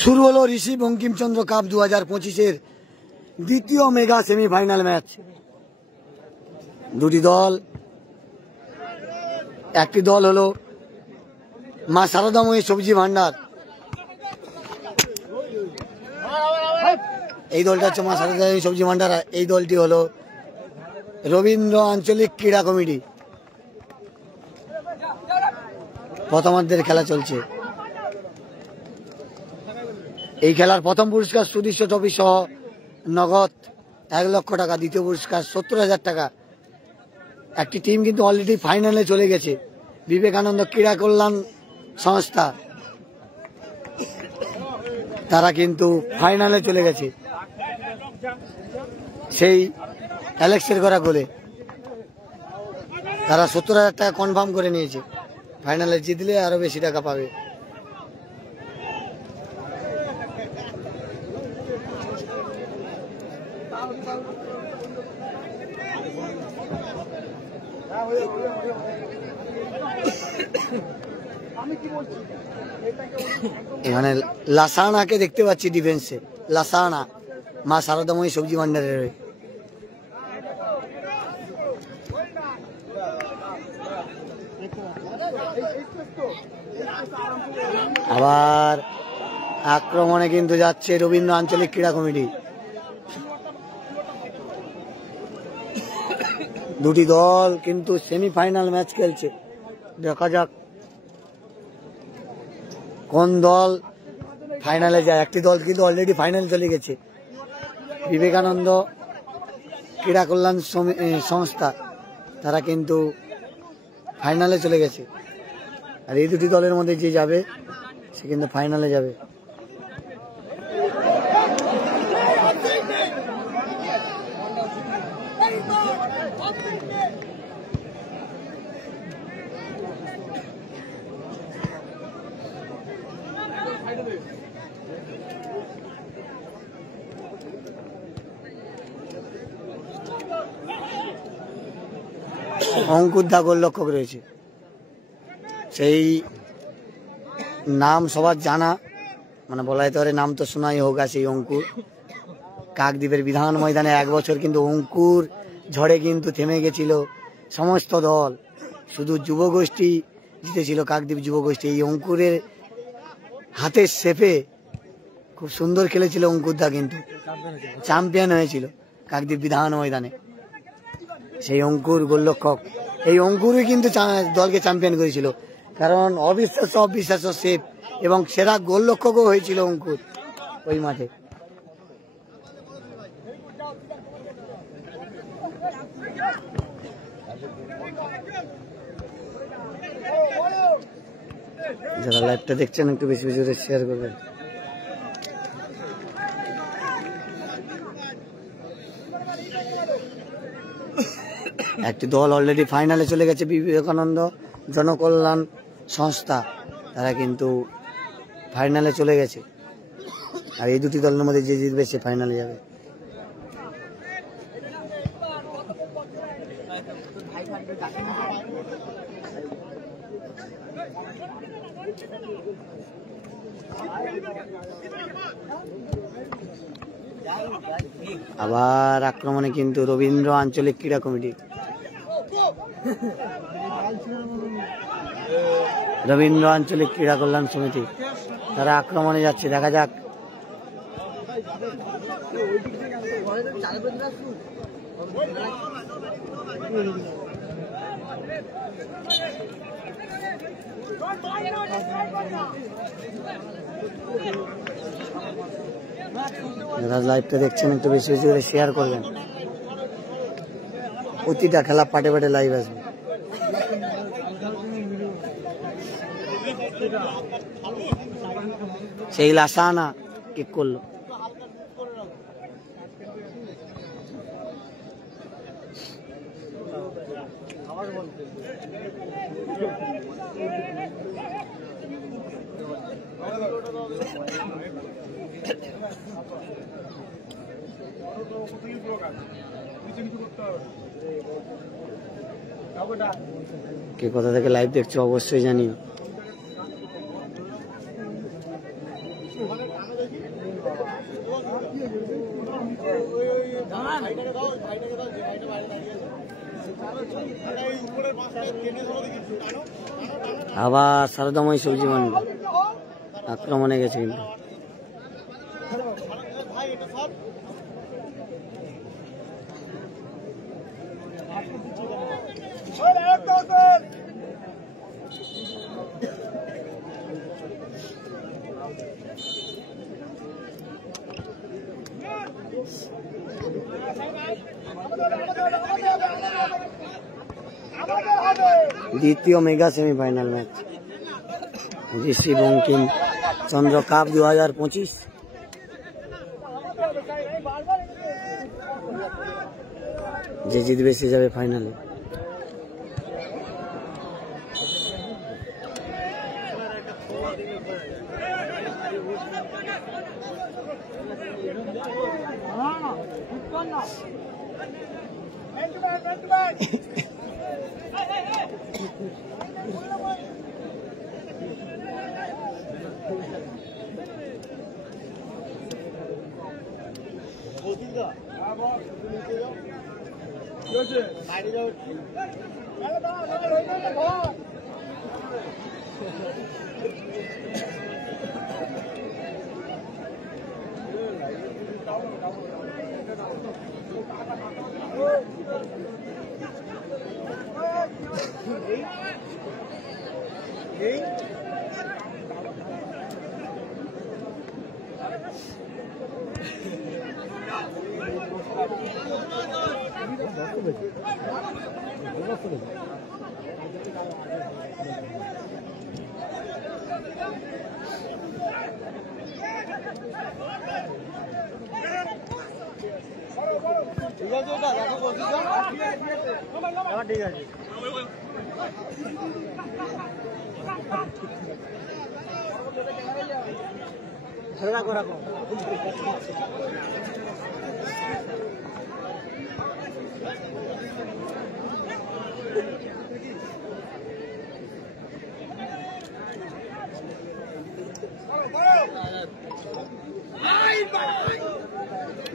শুরু হলো ঋষি বঙ্কিমচন্দ্র কাপ 2025-এর দ্বিতীয় মেগা সেমিফাইনাল ম্যাচ। দুটি দল, একটি দল হলো মা শারদাময়ী সবজি ভান্ডার, এই দলটা হচ্ছে মা শারদাময়ী সবজি ভান্ডার। এই দলটি হলো রবীন্দ্র আঞ্চলিক ক্রীড়া কমিটি। প্রথমার্ধের খেলা চলছে। এই খেলার প্রথম পুরস্কার সুদৃশ্য ট্রফি সহ নগদ 1 লক্ষ টাকা, দ্বিতীয় পুরস্কার 70,000 টাকা। একটি টিম কিন্তু অলরেডি ফাইনালে চলে গেছে, বিবেকানন্দ ক্রীড়া কল্যাণ সংস্থা, তারা কিন্তু ফাইনালে চলে গেছে সেই অ্যালেক্সের করা গোলে। তারা 70,000 টাকা কনফার্ম করে নিয়েছে, ফাইনালে জিতলে আরো বেশি টাকা পাবে। এখানে লাসানাকে দেখতে পাচ্ছি ডিফেন্সে, লাসানা মা শারদাময়ী সবজি ভান্ডারের। আবার আক্রমণে কিন্তু যাচ্ছে রবীন্দ্র আঞ্চলিক ক্রীড়া কমিটি। দুটি দল কিন্তু সেমিফাইনাল ম্যাচ খেলছে, দেখা যাক কোন দল ফাইনালে যায়। একটি দল কিন্তু অলরেডি ফাইনালে চলে গেছে, বিবেকানন্দ ক্রীড়া কল্যাণ সংস্থা, তারা কিন্তু ফাইনালে চলে গেছে। আর এই দুটি দলের মধ্যে যে যাবে সে কিন্তু ফাইনালে যাবে। অঙ্কুর দা গোলরক্ষক রয়েছে, সেই নাম সবার জানা, মানে বলা যেতে পারে নাম তো শোনাই হোক। সেই অঙ্কুর কাকদ্বীপের বিধান ময়দানে 1 বছর কিন্তু অঙ্কুর ঝড়ে কিন্তু থেমে গেছিল সমস্ত দল, শুধু যুবগোষ্ঠী জিতেছিল, কাকদ্বীপ যুবগোষ্ঠী। এই অঙ্কুরের হাতের শেপে খুব সুন্দর খেলেছিল অঙ্কুর দা, কিন্তু চ্যাম্পিয়ন হয়েছিল কাকদ্বীপ বিধান ময়দানে। সেই অঙ্কুর গোলরক্ষক, এই অঙ্কুরই কিন্তু দলকে চ্যাম্পিয়ন করেছিল, কারণ অবিশ্বাস্য সেভ এবং সেরা গোলরক্ষকও হয়েছিল অঙ্কুর ওই মাঠে। যারা লাইভটা দেখছেন একটু বেশি বেশি করে শেয়ার করবেন। একটি দল অলরেডি ফাইনালে চলে গেছে, বিবেকানন্দ জনকল্যাণ সংস্থা, তারা কিন্তু ফাইনালে চলে গেছে। আর এই দুটি দলের মধ্যে যে জিতবে সে ফাইনালে যাবে। আবার আক্রমণে কিন্তু রবীন্দ্র আঞ্চলিক ক্রীড়া কমিটি, রবীন্দ্র আঞ্চলিক ক্রীড়া কল্যাণ সমিতি, তারা আক্রমণে যাচ্ছে। দেখা যাক যারা লাইভটা দেখছেন একটু বেশি বেশি করে শেয়ার করবেন। প্রতিটা খেলা পাটে পাটে লাইভ আসবে। সেই লাসানা কিক করলো। কে কোথা থেকে লাইভ দেখছো অবশ্যই জানিও। আবার সারদাময় সবজি মান্ডি আক্রমণে গেছে কিন্তু দ্বিতীয় মেগা সেমিফাইনাল ম্যাচ ঋষি বঙ্কিম চন্দ্র কাপ 2025 যে জিতবে সে যাবে ফাইনালে।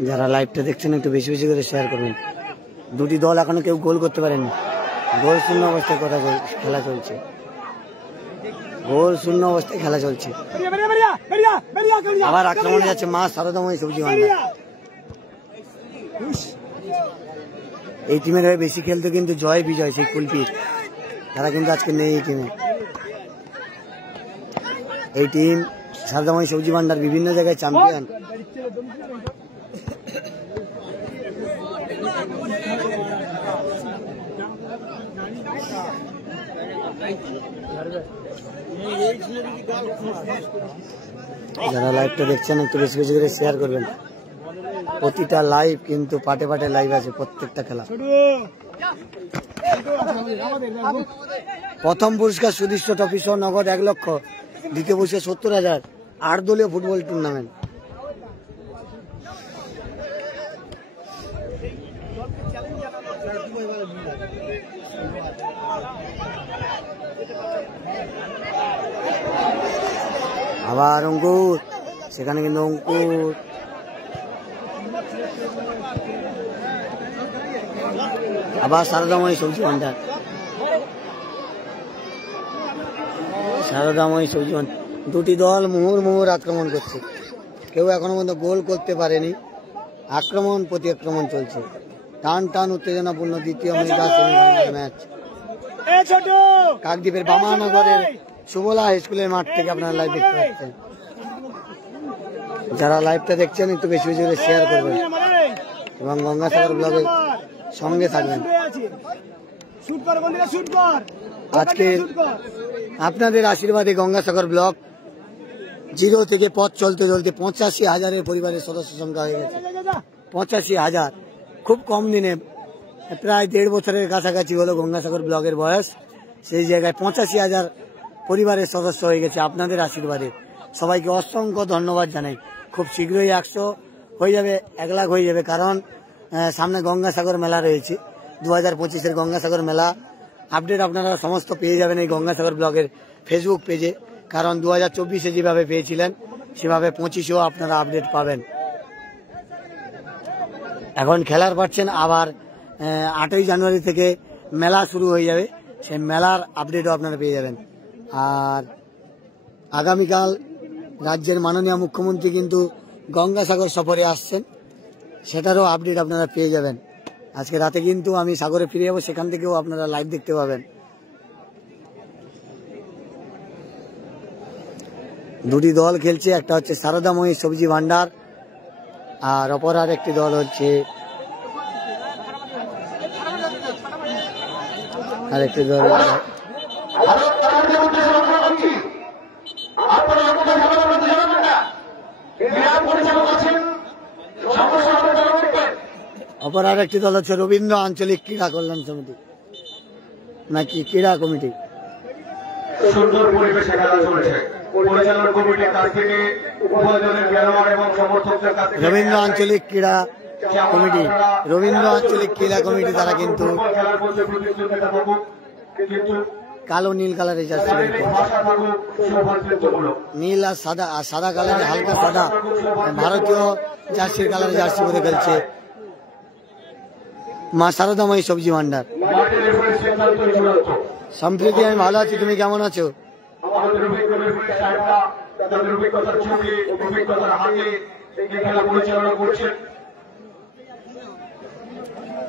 যারা লাইভটা দেখছেন একটু বেশি বেশি করে শেয়ার করবেন। দুটি দল এখনো কেউ গোল করতে পারেনি, গোল শূন্য অবস্থায় খেলা চলছে, গোল শূন্য অবস্থায় খেলা চলছে। আবার আক্রমণে যাচ্ছে মা সারদাময়ী সবজি ভান্ডার। এই টিমের হয়ে বেশি খেলতে কিন্তু জয় বিজয় সেই কুলপির, তারা কিন্তু আজকে নেই এই টিমে। এই টিম সারদাময়ী সবজি ভান্ডার বিভিন্ন জায়গায় চ্যাম্পিয়ন। যারা লাইভটা দেখছেন একটু বেশি বেশি করে শেয়ার করবেন। প্রতিটা লাইভ কিন্তু পাটে পাটে লাইভ আছে প্রত্যেকটা খেলা। প্রথম পুরস্কার সুদৃশ্য ট্রফি সহ নগদ 1 লক্ষ, দ্বিতীয় পুরস্কার 70,000। 8 দলীয় ফুটবল টুর্নামেন্ট। আবার অঙ্কুর, সেখানে কিন্তু অঙ্কুর আবার সারদাময়ী সবজি ভান্ডার, সারদাময়ী সবজি ভান্ডার। দুটি দল মুহুর্মুহুর আক্রমণ করছে, কেউ এখনো পর্যন্ত গোল করতে পারেনি। আক্রমণ প্রতি আক্রমণ চলছে, টান টান উত্তেজনাপূর্ণ দ্বিতীয় mega semifinal match. কাকদ্বীপের বামানগরের Subala high স্কুলের মাঠ থেকে আপনারা লাইভ দেখতে পাচ্ছেন। যারা লাইভটা দেখছেন একটু বেশি বেশি করে শেয়ার করবেন এবং গঙ্গাসাগর ব্লগের সঙ্গে থাকবেন। আজকে আপনাদের আশীর্বাদে গঙ্গাসাগর ব্লগ 0 থেকে পথ চলতে চলতে 85,000-এর পরিবারের সদস্য সংখ্যা হয়ে গেছে। 85,000 খুব কম দিনে, প্রায় 1.5 বছরের কাছাকাছি হলো গঙ্গাসাগর ব্লগের বয়স। সেই জায়গায় 85,000 পরিবারের সদস্য হয়ে গেছে আপনাদের আশীর্বাদে। সবাইকে অসংখ্য ধন্যবাদ জানাই। খুব শীঘ্রই 100 হয়ে যাবে, 1 লাখ হয়ে যাবে, কারণ সামনে গঙ্গাসাগর মেলা রয়েছে। 2025-এর গঙ্গাসাগর মেলা আপডেট আপনারা সমস্ত পেয়ে যাবেন এই গঙ্গাসাগর ব্লগের ফেসবুক পেজে। কারণ 2024-এ যেভাবে পেয়েছিলেন সেভাবে 25-এও আপনারা আপডেট পাবেন। এখন খেলার পাচ্ছেন, আবার 8ই জানুয়ারি থেকে মেলা শুরু হয়ে যাবে, সেই মেলার আপডেটও আপনারা পেয়ে যাবেন। আর আগামীকাল রাজ্যের মাননীয় মুখ্যমন্ত্রী কিন্তু গঙ্গাসাগর সফরে আসছেন, সেটারও আপডেট আপনারা পেয়ে যাবেন। আজকে রাতে কিন্তু আমি সাগরে ফিরে যাবো, সেখান থেকেও আপনারা লাইভ দেখতে পাবেন। দুটি দল খেলছে, একটা হচ্ছে সারদাময়ী সবজি ভান্ডার, আর অপর আর একটি দল হচ্ছে আরেকটি দল অপর আর একটি দল হচ্ছে রবীন্দ্র আঞ্চলিক ক্রীড়া কল্যাণ সমিতি নাকি ক্রীড়া কমিটি। সুন্দর পরিবেশে খেলা চলছে। পরিচালনা কমিটির কাছ থেকে উভয় দলের খেলোয়াড় এবং সমর্থকদের কাছ থেকে রবীন্দ্র আঞ্চলিক ক্রীড়া কমিটি, রবীন্দ্র আঞ্চলিক ক্রীড়া কমিটি তারা কিন্তু কালো নীল কালারের জার্সি, নীল আর সাদা কালারের হালকা সাদা ভারতীয় জার্সির কালারের জার্সি করে খেলছে মা সারদাময়ী সবজি ভান্ডার। সম্প্রীতি আমি ভালো আছি, তুমি কেমন আছো?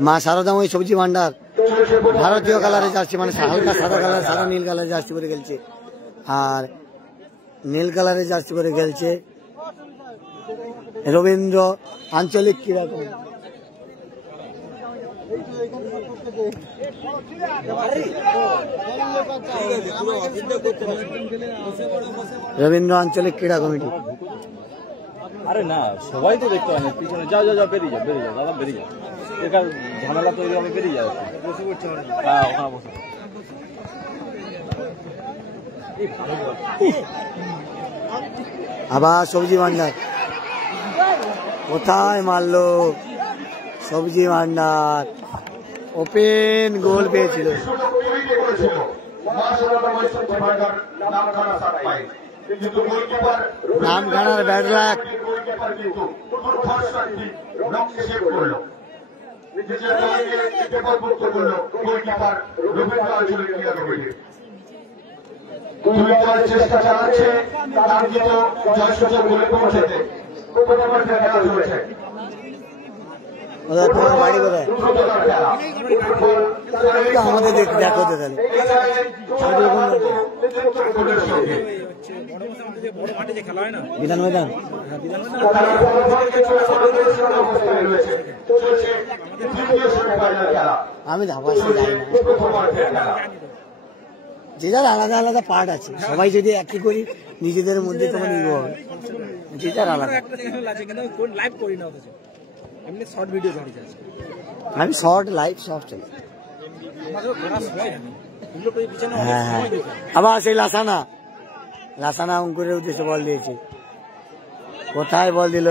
মা সারদাময়ী সবজি ভান্ডার ভারতীয় কালারের জার্সি, মানে হালকা সাদা কালার সাদা নীল কালারের জার্সি করে খেলছে, আর নীল কালারের জার্সি করে খেলছে রবীন্দ্র আঞ্চলিক ক্রীড়া কমিটি। রবীন্দ্র আঞ্চলিক ক্রীড়া কমিটি। আরে না, সবাই তো দেখতে পায় না পিছনে। যা যা যা বেরিয়ে যা, বেরিয়ে যা দাদা, বেরিয়ে যা, এখানে ঝামেলা তৈরি হবে, বেরিয়ে যাবে। হ্যাঁ, ওখানে বসে। আবার সবজি ভান্ডার, কোথায় মারলো সবজি ভান্ডার, ওপেন গোল পেয়েছিল। নামখানার ব্যাড লাক, চেষ্টা চালাচ্ছে কাঙ্ক্ষিত জয়সূচক গোলে পৌঁছাতে। বাড়ি কোথায় আমাদের দেখো তো তাহলে বিধান ময়দান। আমি ধাবাসে যাই না, যে যার আলাদা আলাদা পার্ট আছে, সবাই যদি একই করি নিজেদের মধ্যে তখন ইগো হবে, যে যার আলাদা। আমি শর্ট লাইভ সব চলে। হ্যাঁ হ্যাঁ, আবার সেই লাসানা অঙ্কুরের উদ্দেশ্যে বল দিয়েছে। কোথায় বল দিল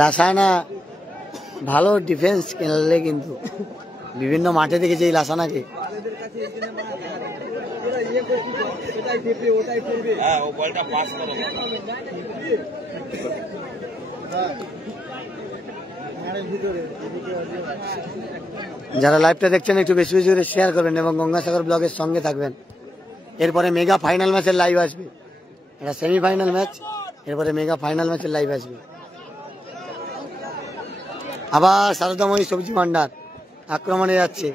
লাসানা ভালো ডিফেন্স খেললে, কিন্তু বিভিন্ন মাঠে দেখেছি এই লাসানাকে। যারা লাইভটা দেখছেন একটু বেশি বেশি করে শেয়ার করবেন এবং গঙ্গাসাগর ব্লগের সঙ্গে থাকবেন। এরপরে মেগা ফাইনাল ম্যাচের লাইভ আসবে, এটা সেমিফাইনাল ম্যাচ, এরপরে মেগা ফাইনাল ম্যাচের লাইভ আসবে। আবার সারদাময়ী সবজি ভান্ডার আক্রমণে যাচ্ছে,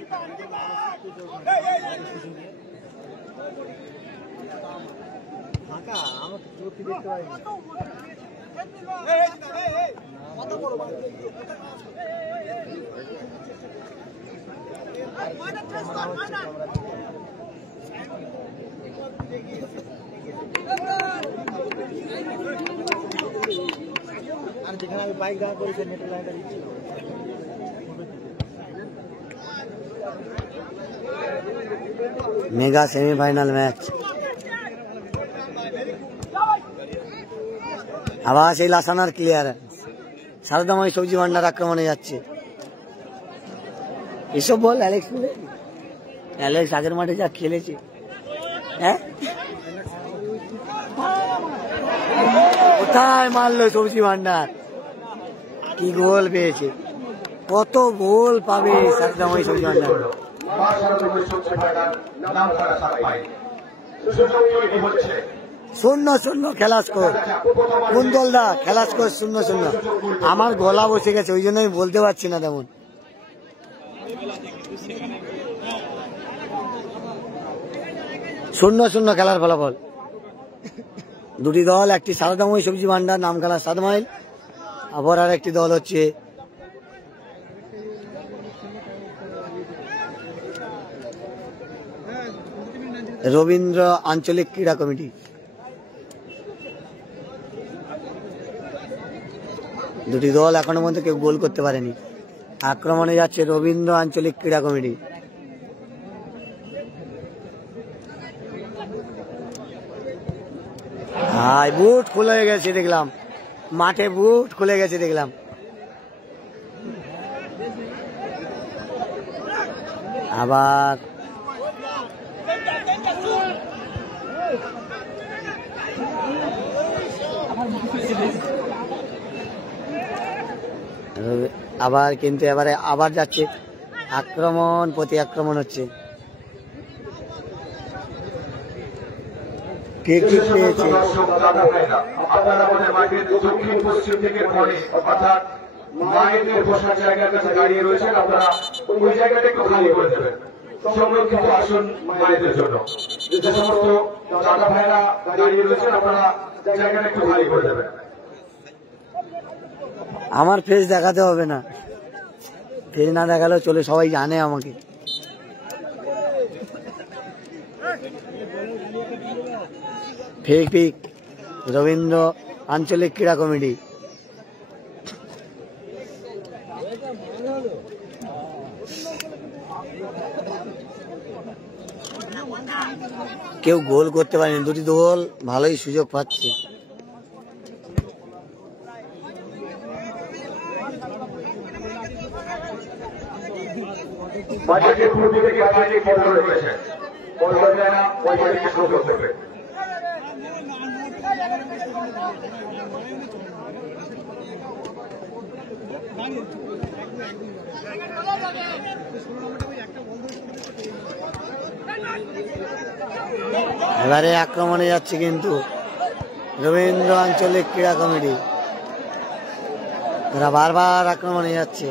যেখানে আমি বাইক দাঁড় করেছি মেট্রো লাইনটা দিচ্ছি। মেগা সেমিফাইনাল ম্যাচ, আবার সেই লাসানার ক্লিয়ার, সারদাময়ী সবজি ভান্ডার আক্রমণে যাচ্ছে। এসব বল অ্যালেক্স আগের মাঠে যা খেলেছে, হ্যাঁ কোথায় মারলো সবজি ভান্ডার, কি গোল পেয়েছে, কত গোল পাবে সারদাময়ী সবজি ভান্ডার। মা সারদাময়ী সবজি ভান্ডার নাম করা সারাই সুযোগ তৈরি হচ্ছে। 0-0 খেলা স্কোর। কুন্দল দা খেলা স্কোর 0-0। আমার গলা বসে গেছে, ওই জন্য আমি বলতে পারছি না তেমন। 0-0 খেলার ফলাফল। দুটি দল, একটি সারদাময়ী সবজি ভান্ডার নাম খেলা 7 মাইল, আবার আর একটি দল হচ্ছে রবীন্দ্র আঞ্চলিক ক্রীড়া কমিটি। দুটি দল এখনো পর্যন্ত কেউ গোল করতে পারেনি। আক্রমণে যাচ্ছে রবীন্দ্র আঞ্চলিক ক্রীড়া কমিটি। বুট খুলে গেছে দেখলাম, মাঠে বুট খুলে গেছে দেখলাম। আবার কিন্তু এবারে আবার যাচ্ছে, আক্রমণ প্রতি আক্রমণ হচ্ছে। আপনারা আমাদের মাঠের দক্ষিণ পশ্চিম দিকের কোণে অর্থাৎ মায়েদের বসার জায়গার কাছে দাঁড়িয়ে রয়েছেন, আপনারা ওই জায়গাটা একটু খালি করে দেবেন, সংরক্ষিত আসন মায়েদের জন্য। যে সমস্ত দাদা ভাইরা দাঁড়িয়ে রয়েছেন আপনারা জায়গাটা একটু খালি করে দেবেন। আমার ফেস দেখাতে হবে না, ফেস না দেখালেও চলে, সবাই জানে আমাকে। ফেক রবীন্দ্র আঞ্চলিক ক্রীড়া কমিটি। কেউ গোল করতে পারেনি, দুটি দল ভালোই সুযোগ পাচ্ছে। বাজেটের পূর্ব থেকে বাজেট কেন্দ্র রয়েছে, কর্মচারীরা ওই বাজেটকে শুরু করবে। এবারে আক্রমণে যাচ্ছে কিন্তু রবীন্দ্র আঞ্চলিক ক্রীড়া কমিটি, তারা বারবার আক্রমণে যাচ্ছে।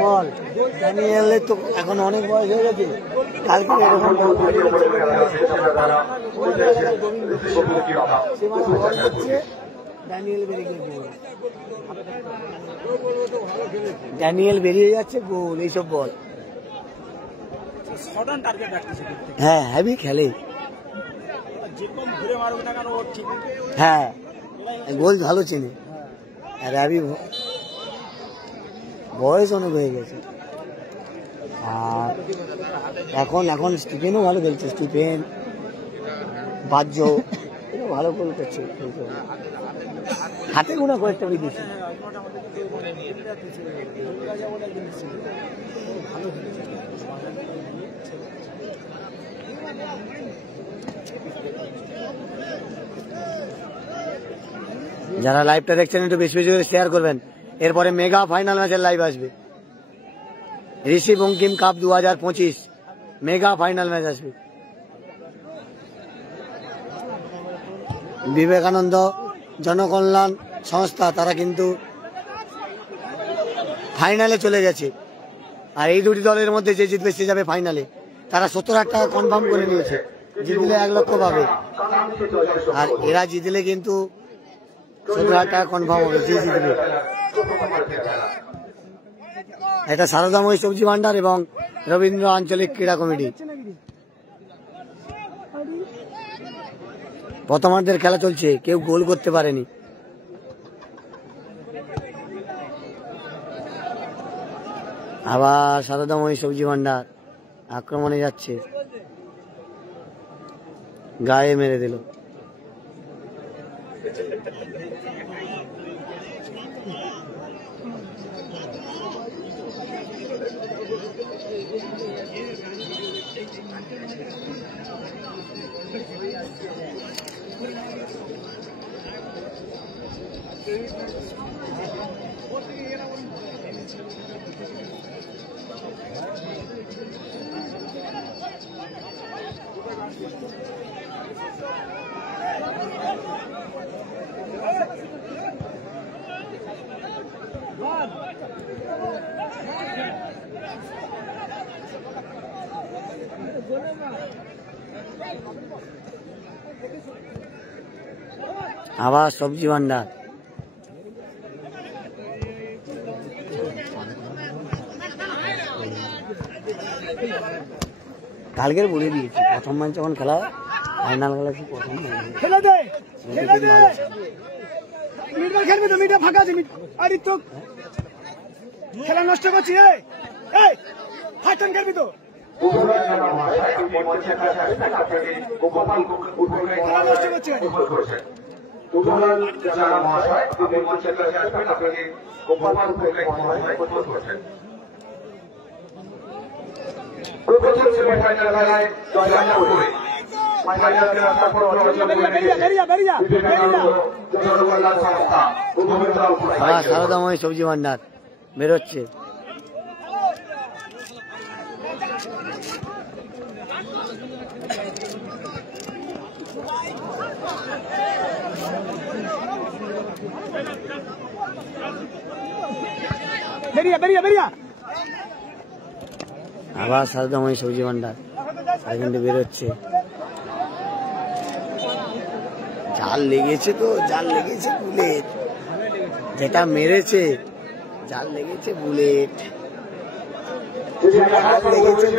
বল ড্যানিয়েলের তো এখন অনেক বয়স হয়ে গেছে, কালকে এরকম ড্যানিয়েল বেরিয়ে যাচ্ছে, গোল এইসব বল। হ্যাঁ হ্যাভি খেলে, হ্যাঁ গোল ভালো চেনে, আর হ্যাভি বয়স অনেক হয়ে গেছে। আর এখন স্টিফেনও ভালো খেলছে, স্টিফেন বাজ্য ভালো গোল করছে, হাতে গোনা কয়েকটা বিদেশি। যারা লাইভটা দেখছেন একটু বেশি বেশি করে শেয়ার করবেন। এরপরে মেগা ফাইনাল ম্যাচের লাইভ আসবে, Rishi Bankim cup 2025 mega final match আসবে। বিবেকানন্দ জনকল্যাণ সংস্থা তারা কিন্তু ফাইনালে চলে গেছে, আর এই দুটি দলের মধ্যে যে জিতবে সে যাবে ফাইনালে। তারা 70,000 টাকা কনফার্ম করে নিয়েছে, জিতলে 1 লক্ষ পাবে, আর এরা জিতলে কিন্তু 70,000 টাকা কনফার্ম হবে যে জিতবে। এটা সারদাময়ী সবজি ভান্ডার এবং রবীন্দ্র আঞ্চলিক ক্রীড়া কমিটি। প্রথমার্ধের খেলা চলছে, কেউ গোল করতে পারেনি। আবার সারদাময়ী সবজি ভান্ডার আক্রমণে যাচ্ছে, গায়ে মেরে দিল। আবার সবজি ভান্ডার কালকের বলে দিয়েছি প্রথম ম্যাচ যখন খেলা ফাইনাল খেলা প্রথম খেলে দে খেলে দে মিডটা খেলবি তো মিডটা ফাঁকা আছে আরে তো খেলা নষ্ট করছিস এই ফাইট টান খেলবি তো খেলা নষ্ট করছিস সারদাময় সবজি ভান্ডার বেরোচ্ছে আবার সারদাময় সবজি ভান্ডার কিন্তু বেরোচ্ছে জাল লেগেছে তো জাল লেগেছে বুলেট যেটা মেরেছে জাল লেগেছে বুলেট জাল লেগেছে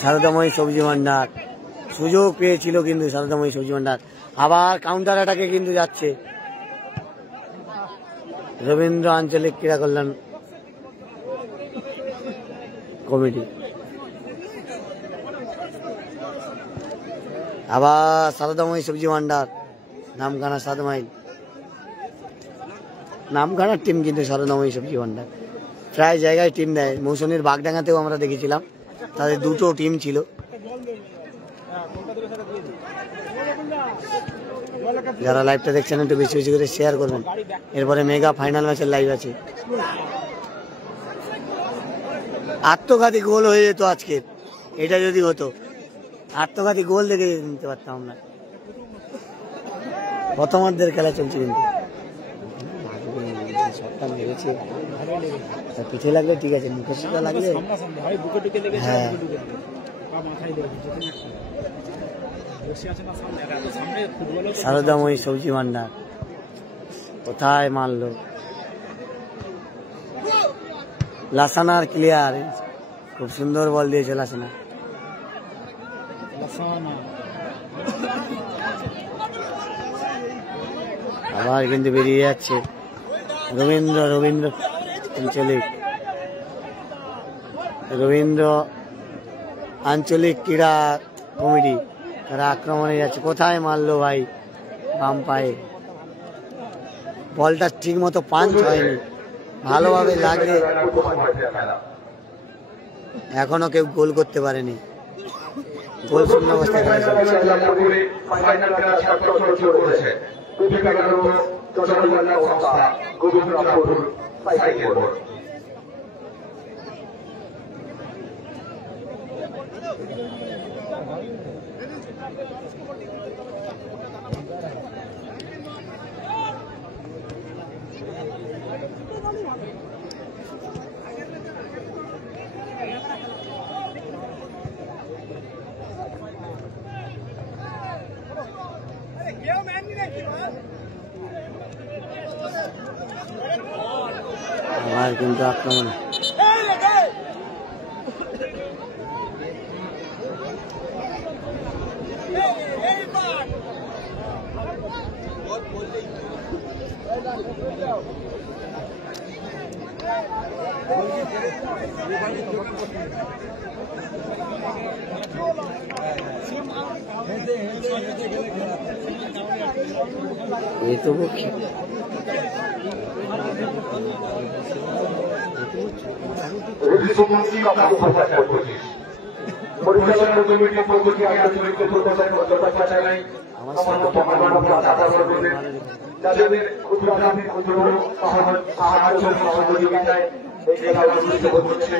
সারদাময় সবজি ভান্ডার সুযোগ পেয়েছিল কিন্তু সারদাময় সবজি ভান্ডার আবার কাউন্টার অ্যাটাকে কিন্তু যাচ্ছে রবীন্দ্র আঞ্চলিক ক্রীড়া কল্যাণ কমিটি আবার সারদাময় সবজি ভান্ডার নামখানা 7 মাইল নামখানার টিম কিন্তু সারদাময় সবজি ভান্ডার প্রায় জায়গায় টিম দেয় মৌসুমীর বাগডাঙ্গাতেও আমরা দেখেছিলাম তাদের দুটো টিম ছিল যারা লাইভটা দেখছেন একটু বেশি বেশি করে শেয়ার করবেন এরপরে মেগা ফাইনাল ম্যাচের লাইভ আছে আত্মঘাতী গোল হয়ে যেত আজকে এটা যদি হতো আত্মঘাতী গোল দেখে নিতে পারতাম আমরা প্রথমার্ধের খেলা চলছে কিন্তু শটটা মেরেছে পিঠে লাগলে ঠিক আছে মুখে সুতা লাগলে হ্যাঁ সারদাময়ী সবজি ভান্ডার কোথায় মারলো লাসানার ক্লিয়ার খুব সুন্দর বল দিয়েছে লাসানা আবার কিন্তু বেরিয়ে যাচ্ছে রবীন্দ্র আঞ্চলিক ক্রীড়া কমিটি তারা আক্রমণে যাচ্ছে কোথায় মারলো ভাই বাম পায়ে বলটা ঠিক মতো পাঞ্চ হয়নি ভালোভাবে লাগলে এখনো কেউ গোল করতে পারেনি গোল শূন্য অবস্থায় আমার কিন্তু আক্রমণ ये तो वो পরিচালনা কমিটির পক্ষ থেকে আন্তরিক ধন্যবাদ জানাই। আমার যাদের সাহায্য সহযোগিতায় এই খেলা অনুষ্ঠিত হচ্ছে।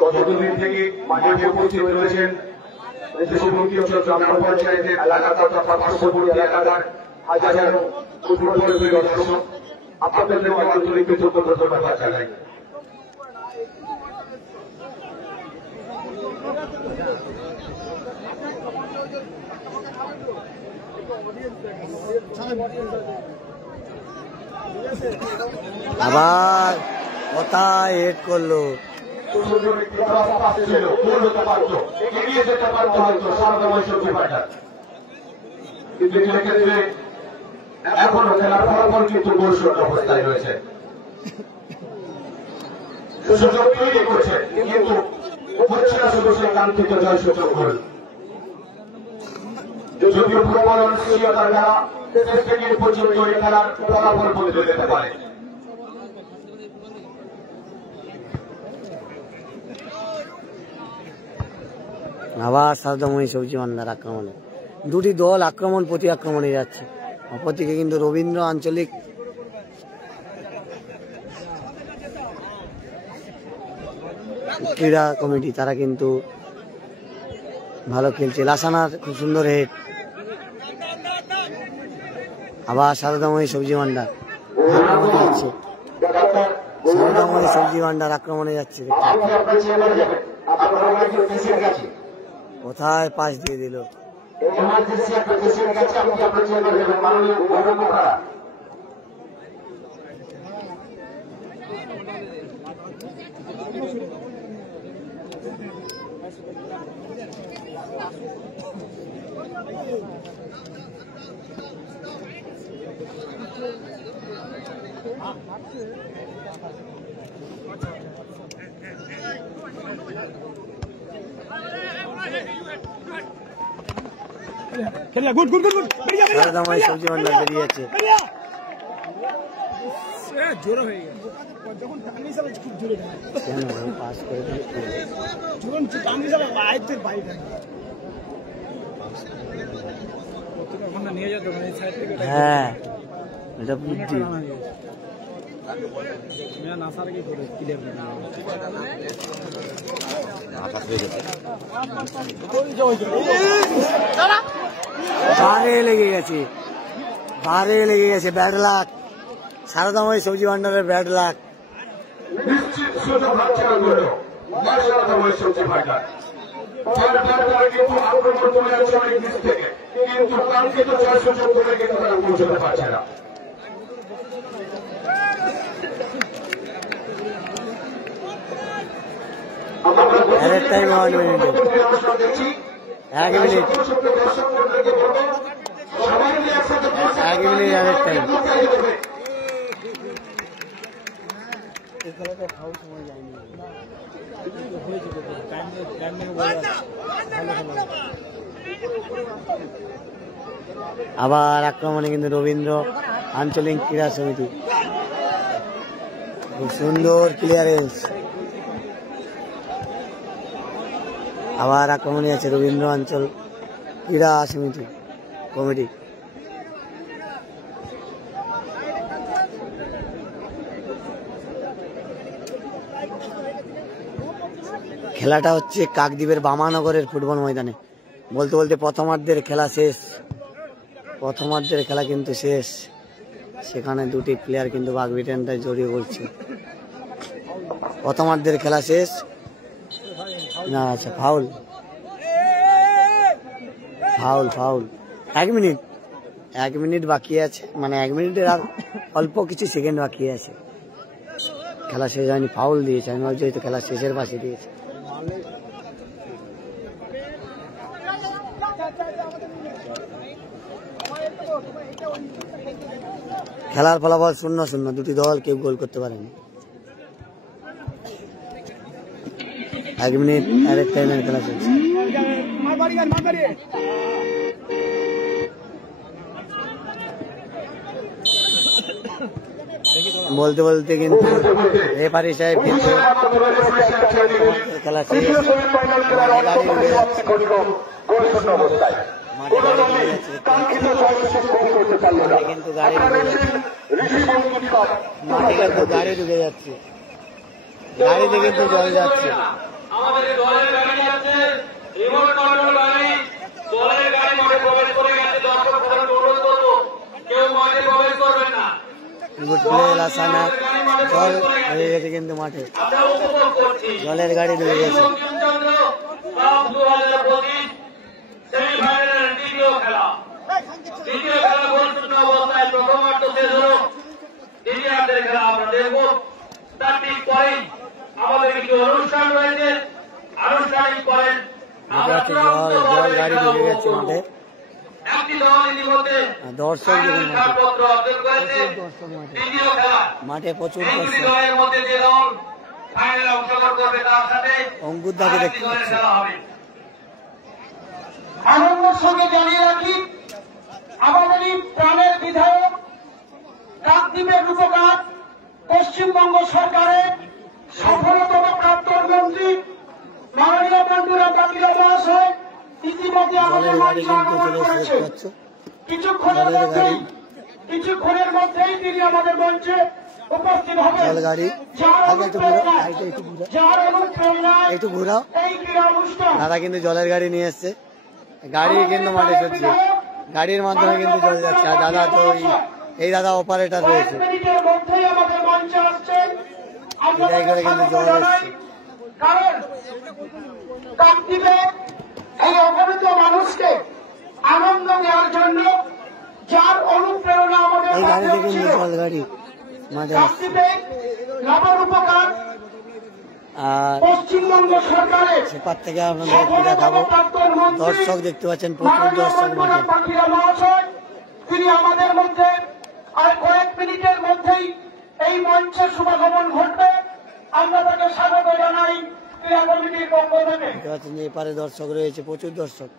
গত দুদিন থেকে মাঠে উপস্থিত রয়েছেন গ্রাম পঞ্চায়েতের এলাকা তথা পার্শ্ববর্তী এলাকার হাজারো ফুটবল প্রেমী দর্শক, আপনাদের আন্তরিক ধন্যবাদ জানাই। আবার কোথায় হেড করলো? এখনো খেলার ফলাফল কিন্তু গোলশূন্য অবস্থায় রয়েছে। সুযোগ তৈরি করছে কিন্তু হচ্ছে না শুধু সেই কাঙ্ক্ষিত জয় সূচক গোল। যদিও ফুটবল অনিশ্চয়তার খেলা, শেষ থেকে পর্যন্ত এই খেলার ফলাফল বদলে যেতে পারে। আবার সারদামণি সবজি ভান্ডার আক্রমণে, দুটি দল আক্রমণ প্রতি আক্রমণে যাচ্ছে। অপরদিকে কিন্তু রবীন্দ্র আঞ্চলিক ক্রীড়া কমিটি তারা কিন্তু ভালো খেলছে। লাসানার খুব সুন্দর হেড। আবার সারদামণি সবজি ভান্ডার আক্রমণে যাচ্ছে। সারদামণি সবজি ভান্ডার আক্রমণে যাচ্ছে। কোথায় পাস দিয়ে দিল? সারদামণি সবজি ভান্ডার বেরিয়েছে। কেন পাস করে হ্যাঁ, এটা বুদ্ধি। বারে লেগে গেছে, বারে লেগে গেছে। ব্যাড লাক, সারদামণি সবজি ভান্ডারের ব্যাড লাক। নিশ্চিত সুযোগ হাতছাড়া করল সারদামণি সবজি ভান্ডার। কিন্তু আক্রমণ চলে যাচ্ছে অনেক দিক থেকে, কিন্তু কাঙ্ক্ষিত জয় সুযোগ করে কিন্তু তারা পৌঁছতে পারছে না। এক টাইম 1 মিনিট, 1 মিনিট, 1 মিনিট এক টাইম। আবার আক্রমণে কিন্তু রবীন্দ্র আঞ্চলিক ক্রীড়া সমিতি, খুব সুন্দর ক্লিয়ারেন্স। আবার আক্রমণে আছে রবীন্দ্র অঞ্চল ক্রীড়া সমিতি কমিটি। খেলাটা হচ্ছে কাকদ্বীপের বামানগরের ফুটবল ময়দানে। বলতে বলতে প্রথমার্ধের খেলা শেষ, প্রথমার্ধের খেলা কিন্তু শেষ। সেখানে দুটি প্লেয়ার কিন্তু বাগবিটেনটায় জড়িয়ে পড়ছে। প্রথমার্ধের খেলা শেষ না, আচ্ছা foul, foul, foul. 1 minute, 1 minute বাকি আছে, মানে 1 মিনিটের আর অল্প কিছু সেকেন্ড বাকি আছে। খেলা শেষ হয়নি, ফাউল দিয়েছে। আমি ভাবছি হয়তো খেলা শেষের পাশে দিয়েছে। খেলার ফলাফল 0-0, দুটি দল কেউ গোল করতে পারেনি। 1 মিনিট আরেক টাইমের খেলা চলছে। বলতে বলতে কিন্তু রেফারি সাহেব কিন্তু খেলা শেষ। গাড়ি উঠে যাচ্ছে, মাঠে গাড়ি ঢুকে যাচ্ছে, কিন্তু গাড়ি ঢুকে যাচ্ছে, মাঠে কিন্তু গাড়ি ঢুকে যাচ্ছে, গাড়িতে কিন্তু জল যাচ্ছে। আমাদের দলের গাড়ি আছে, রিমোট কন্ট্রোল গাড়ি, দলের গাড়ি মাঠে প্রবেশ করে গেছে। দর্শকদের অনুরোধ করবো কেউ মাঠে প্রবেশ করবেন না। গুটকুলে আসানা জল হয়ে গেছে কিন্তু মাঠে, জলের গাড়ি ঢুকে গেছে। দ্বিতীয় খেলা গুরুত্বপূর্ণ অবস্থায় প্রথমার্ধ শেষ হল, দ্বিতীয়ার্ধের খেলা আমরা দেখবো। তার ঠিক পরেই আমাদের কিছু অনুষ্ঠান রয়েছে, আনুষ্ঠানিক করেন। জল গাড়ি ঢুকে গেছে মাঠে, একটি দল ইতিমধ্যে দর্শক ছাড়পত্র অর্জন করেছে। দ্বিতীয় খেলা মাঠে প্রচুর এই দুটি দর্শক। দলের মধ্যে যে দল ফাইনালে অংশগ্রহণ করবে তার সাথে অঙ্কুর দাকে দেখতে পাচ্ছি। খেলা হবে। আনন্দের সঙ্গে জানিয়ে রাখি, আমাদের এই প্রাণের বিধায়ক, কাকদ্বীপের রূপকার, পশ্চিমবঙ্গ সরকারের সফলতম প্রাক্তন মন্ত্রী মাননীয় মন্ডুরা পাতিলা মহাশয় ইতিমধ্যে আমাদের মঞ্চে আগমন করেছে। কিছুক্ষণের মধ্যেই তিনি আমাদের মঞ্চে উপস্থিত হবেন। যার অনুপ্রেরণায় একটু ঘুরাও, এই ক্রীড়া অনুষ্ঠান। দাদা কিন্তু জলের গাড়ি নিয়ে এসছে, গাড়ি কিন্তু মাঠে চলছে, গাড়ির মাধ্যমে কিন্তু জল যাচ্ছে। আর দাদা তো এই দাদা অপারেটর রয়েছে, মিনিটের মধ্যেই আমাদের মঞ্চে আসছেন। এটাই করে কিন্তু জল এসছে। কারণ কাকদ্বীপে এই অগণিত মানুষকে আনন্দ দেওয়ার জন্য যার অনুপ্রেরণা আমাদের এই গাড়িতে মাঝে কিন্তু ছিল, জল গাড়ি মাঠে আসছে। কাকদ্বীপে নবরূপকার আর পশ্চিমবঙ্গ সরকারের সেপার থেকে আপনাদের একটু দেখাবো, দর্শক দেখতে পাচ্ছেন, প্রচুর দর্শক মাঠে। মহাশয় তিনি আমাদের মধ্যে আর কয়েক মিনিটের মধ্যেই এই মঞ্চের শুভাগমন ঘটবে। আমরা তাকে স্বাগত জানাই ক্রীড়া কমিটির পক্ষ থেকে। দেখতে পাচ্ছেন যে এপারে দর্শক রয়েছে, প্রচুর দর্শক।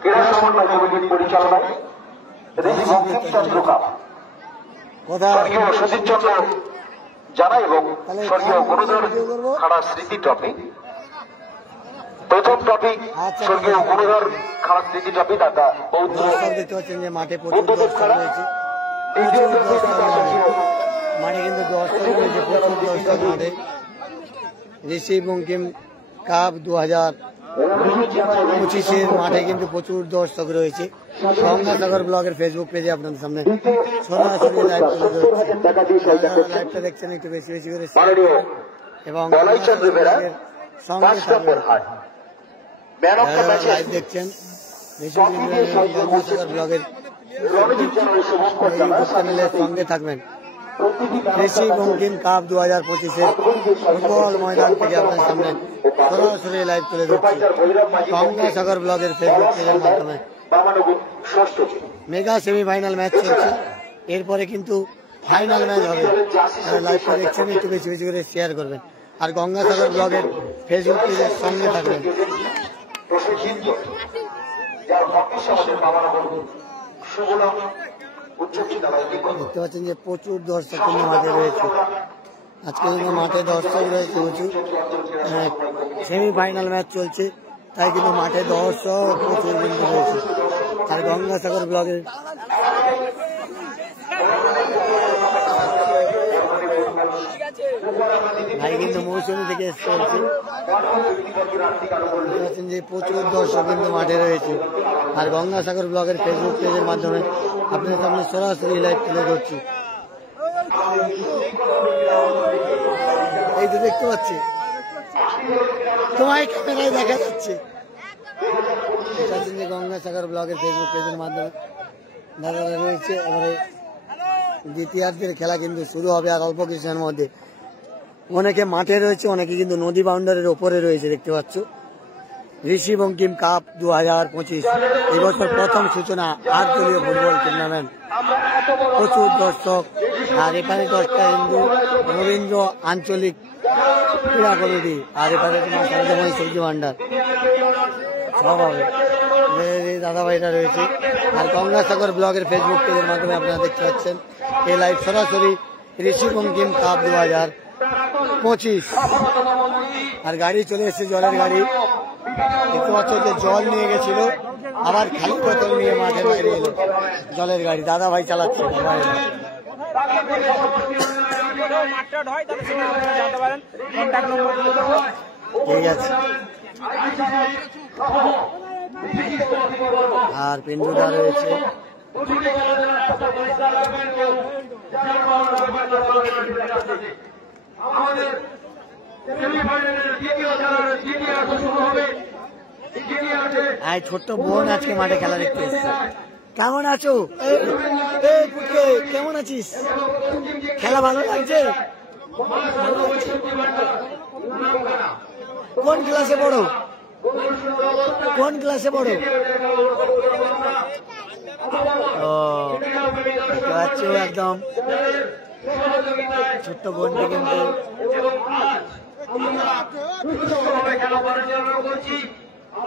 ক্রীড়া সমন্বয় কমিটির পরিচালনায় বঙ্কিমচন্দ্র কাপ কোথায় স্বর্গীয় সতীশচন্দ্র জানা এবং স্বর্গীয় গুরুধর খাড়া স্মৃতি ট্রফি। প্রথম ট্রফি স্বর্গীয় গুরুধর খাড়া স্মৃতি ট্রফি দাদা বৌদ্ধ। দর্শক দেখতে পাচ্ছেন যে মাঠে প্রচুর দর্শক রয়েছে, প্রচুর দর্শক মাঠে কিন্তু দর্শক রয়েছে, প্রচুর দর্শক মাঠে। ঋষি বঙ্কিম কাপ 2025 মাঠে কিন্তু প্রচুর দর্শক রয়েছে। গঙ্গাসাগর ব্লগের ফেসবুক পেজে আপনাদের সামনে সরাসরি লাইভ তুলে ধরছি। লাইভটা দেখছেন একটু বেশি বেশি করে শেয়ার করুন এবং সঙ্গে থাকবেন। লাইভ দেখছেন গঙ্গাসাগর ব্লগের চ্যানেলের সঙ্গে থাকবেন। ঋষি বঙ্কিম কাপ 2025 ফুটবল ময়দান থেকে আপনাদের সামনে সরাসরি লাইভ তুলে ধরছি গঙ্গাসাগর ব্লগের ফেসবুক পেজের মাধ্যমে। মেগা সেমিফাইনাল ম্যাচ চলছে, এরপরে কিন্তু ফাইনাল ম্যাচ হবে। লাইভটা দেখছেন একটু বেশি বেশি করে শেয়ার করবেন আর গঙ্গাসাগর ব্লগের ফেসবুক পেজের সঙ্গে থাকবেন। দেখতে পাচ্ছেন যে প্রচুর দর্শক কিন্তু মাঠে রয়েছে, আজকে কিন্তু মাঠে দর্শক রয়েছে প্রচুর। সেমিফাইনাল ম্যাচ চলছে তাই কিন্তু মাঠে দর্শক প্রচুর কিন্তু রয়েছে। আর গঙ্গাসাগর ব্লগের ভাই কিন্তু মৌসুমী থেকে এসে চলছে, যে প্রচুর দর্শক কিন্তু মাঠে রয়েছে। আর গঙ্গাসাগর ব্লগের ফেসবুক পেজের মাধ্যমে আপনাদের সামনে সরাসরি লাইভ তুলে ধরছি। এই তো দেখতে পাচ্ছি, তোমার ক্যামেরায় দেখা যাচ্ছে যে গঙ্গাসাগর ব্লগের ফেসবুক পেজের মাধ্যমে দাদারা রয়েছে। এবারে দ্বিতীয়ার্ধের খেলা কিন্তু শুরু হবে আর অল্প কিছুক্ষণের মধ্যে। অনেকে মাঠে রয়েছে, অনেকে কিন্তু নদী বাউন্ডারির ওপরে রয়েছে। দেখতে পাচ্ছ ঋষি বঙ্কিম কাপ 2025 এবছর প্রথম সূচনা 8 দলীয় ফুটবল টুর্নামেন্ট প্রচুর দর্শক। আর এখানে 10টা হিন্দু রবীন্দ্র আঞ্চলিক ক্রীড়া কমিটি, আর এখানে তোমার সারদাময়ী সবজি ভান্ডার সব হবে। দাদা ভাইরা রয়েছে। আর গঙ্গাসাগর ব্লগের ফেসবুক পেজের মাধ্যমে আপনারা দেখতে পাচ্ছেন এই লাইভ সরাসরি ঋষি বঙ্কিম কাপ 2025। আর গাড়ি চলে এসেছে, জলের গাড়ি দেখতে পাচ্ছ যে জল নিয়ে গেছিল, আবার খালি বোতল নিয়ে মাঠের বাইরে এলো জলের গাড়ি। দাদা ভাই চালাচ্ছে। ঠিক আছে। আর পিন্ডুটা রয়েছে। আর ছোট্ট বোন আজকে মাঠে খেলা দেখতে এসছে। কেমন আছো? কেমন আছিস? খেলা ভালো লাগছে? কোন ক্লাসে পড়ো? কোন ক্লাসে পড়ো? ও দেখতে পাচ্ছ একদম ছোট্ট বোনটি কিন্তু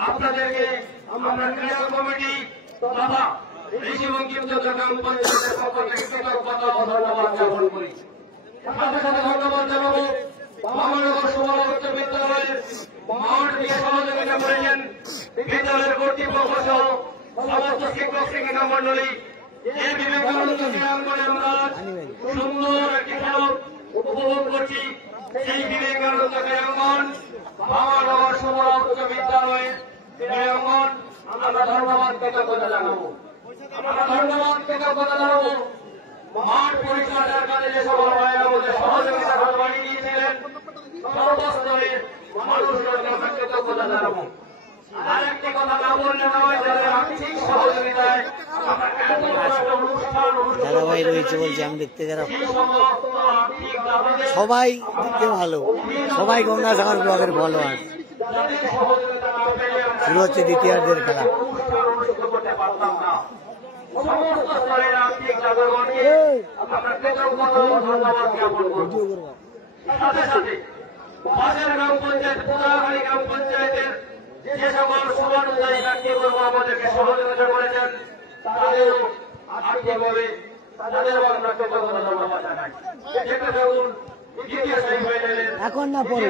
আপনাদেরকে আমরা ক্রীড়া কমিটি তথা ঋষি বঙ্কিম চট্টগ্রাম পঞ্চায়েতের পক্ষ থেকে কৃতজ্ঞতা ও ধন্যবাদ জ্ঞাপন করি। সাথে সাথে ধন্যবাদ জানাবো বাংলানগর সমাজ উচ্চ বিদ্যালয়ের মাঠ দিয়ে সহযোগিতা করেছেন বিদ্যালয়ের কর্তৃপক্ষ সহ সমস্ত শিক্ষক শিক্ষিকা মন্ডলী। এই বিবেকানন্দ ক্রীড়াঙ্গনে আমরা সুন্দর একটি খেলা উপভোগ করছি। সেই বিবেকানন্দ ক্রীড়াঙ্গন বাংলানগর সমাজ উচ্চ বিদ্যালয়ের ক্রীড়াঙ্গন আমরা ধন্যবাদ কৃতজ্ঞতা জানাবো। আমরা ধন্যবাদ কৃতজ্ঞতা জানাবো মাঠ পরিচর্যার কাজে যে সকল ভাইয়েরা আমাদের সহযোগিতা বাড়িয়ে দিয়েছিলেন সর্বস্তরের মানুষজনকে আমরা কৃতজ্ঞতা জানাবো। আর একটি কথা না বললে নয়, যাদের আর্থিক সহযোগিতায় আমরা এত একটা অনুষ্ঠান দাদাভাই রয়েছে বলছে আমি দেখতে গেলাম। সবাই দেখতে ভালো, সবাই গঙ্গাসাগর ব্লগের ফলোয়ার। শুরু হচ্ছে দ্বিতীয়ার্ধের খেলা। সমস্ত স্তরের আর্থিক জনগণকে আমরা কৃতজ্ঞতা ও ধন্যবাদ জ্ঞাপন করব। সাথে সাথে পাশের গ্রাম পঞ্চায়েত পোদাহারি গ্রাম পঞ্চায়েতের যে সকল সমানুযায়ী ব্যক্তিবর্গ আমাদেরকে সহযোগিতা করেছেন তাদেরও আর্থিকভাবে তাদেরও আমরা কৃতজ্ঞতা ধন্যবাদ জানাই। যেটা ধরুন দ্বিতীয় সেমিফাইনালের এখন না পরে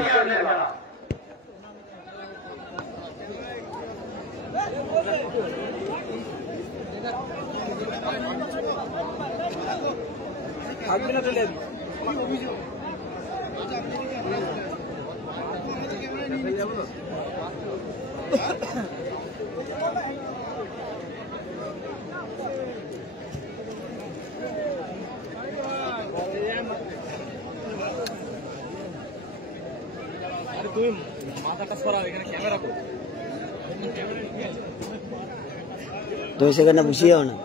তুমি মাথাটা সরাও, এখানে ক্যামেরা করো। তুমি সেখানে বসিয়ে যাও না।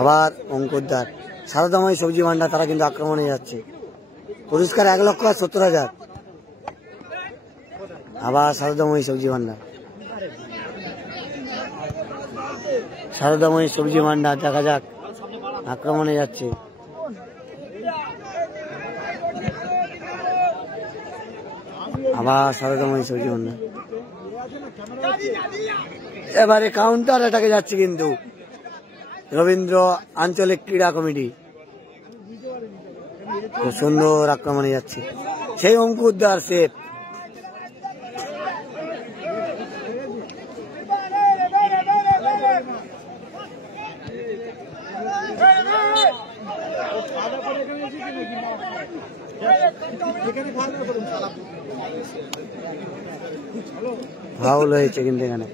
আবার অঙ্কুরদার সারদাময়ী সবজি ভান্ডার তারা কিন্তু আক্রমণে যাচ্ছে। পুরস্কার 1,70,000। আবার সারদাময়ী সবজি ভান্ডার, সারদাময়ী সবজি ভান্ডার দেখা যাক আক্রমণে যাচ্ছে। আবার সারদাময়ী সবজি ভান্ডার এবারে কাউন্টার অ্যাটাকে যাচ্ছে কিন্তু রবীন্দ্র আঞ্চলিক ক্রীড়া কমিটি। সুন্দর আক্রমণে যাচ্ছে সেই অঙ্কুরদার সেফ। ফাউল হয়েছে কিন্তু এখানে।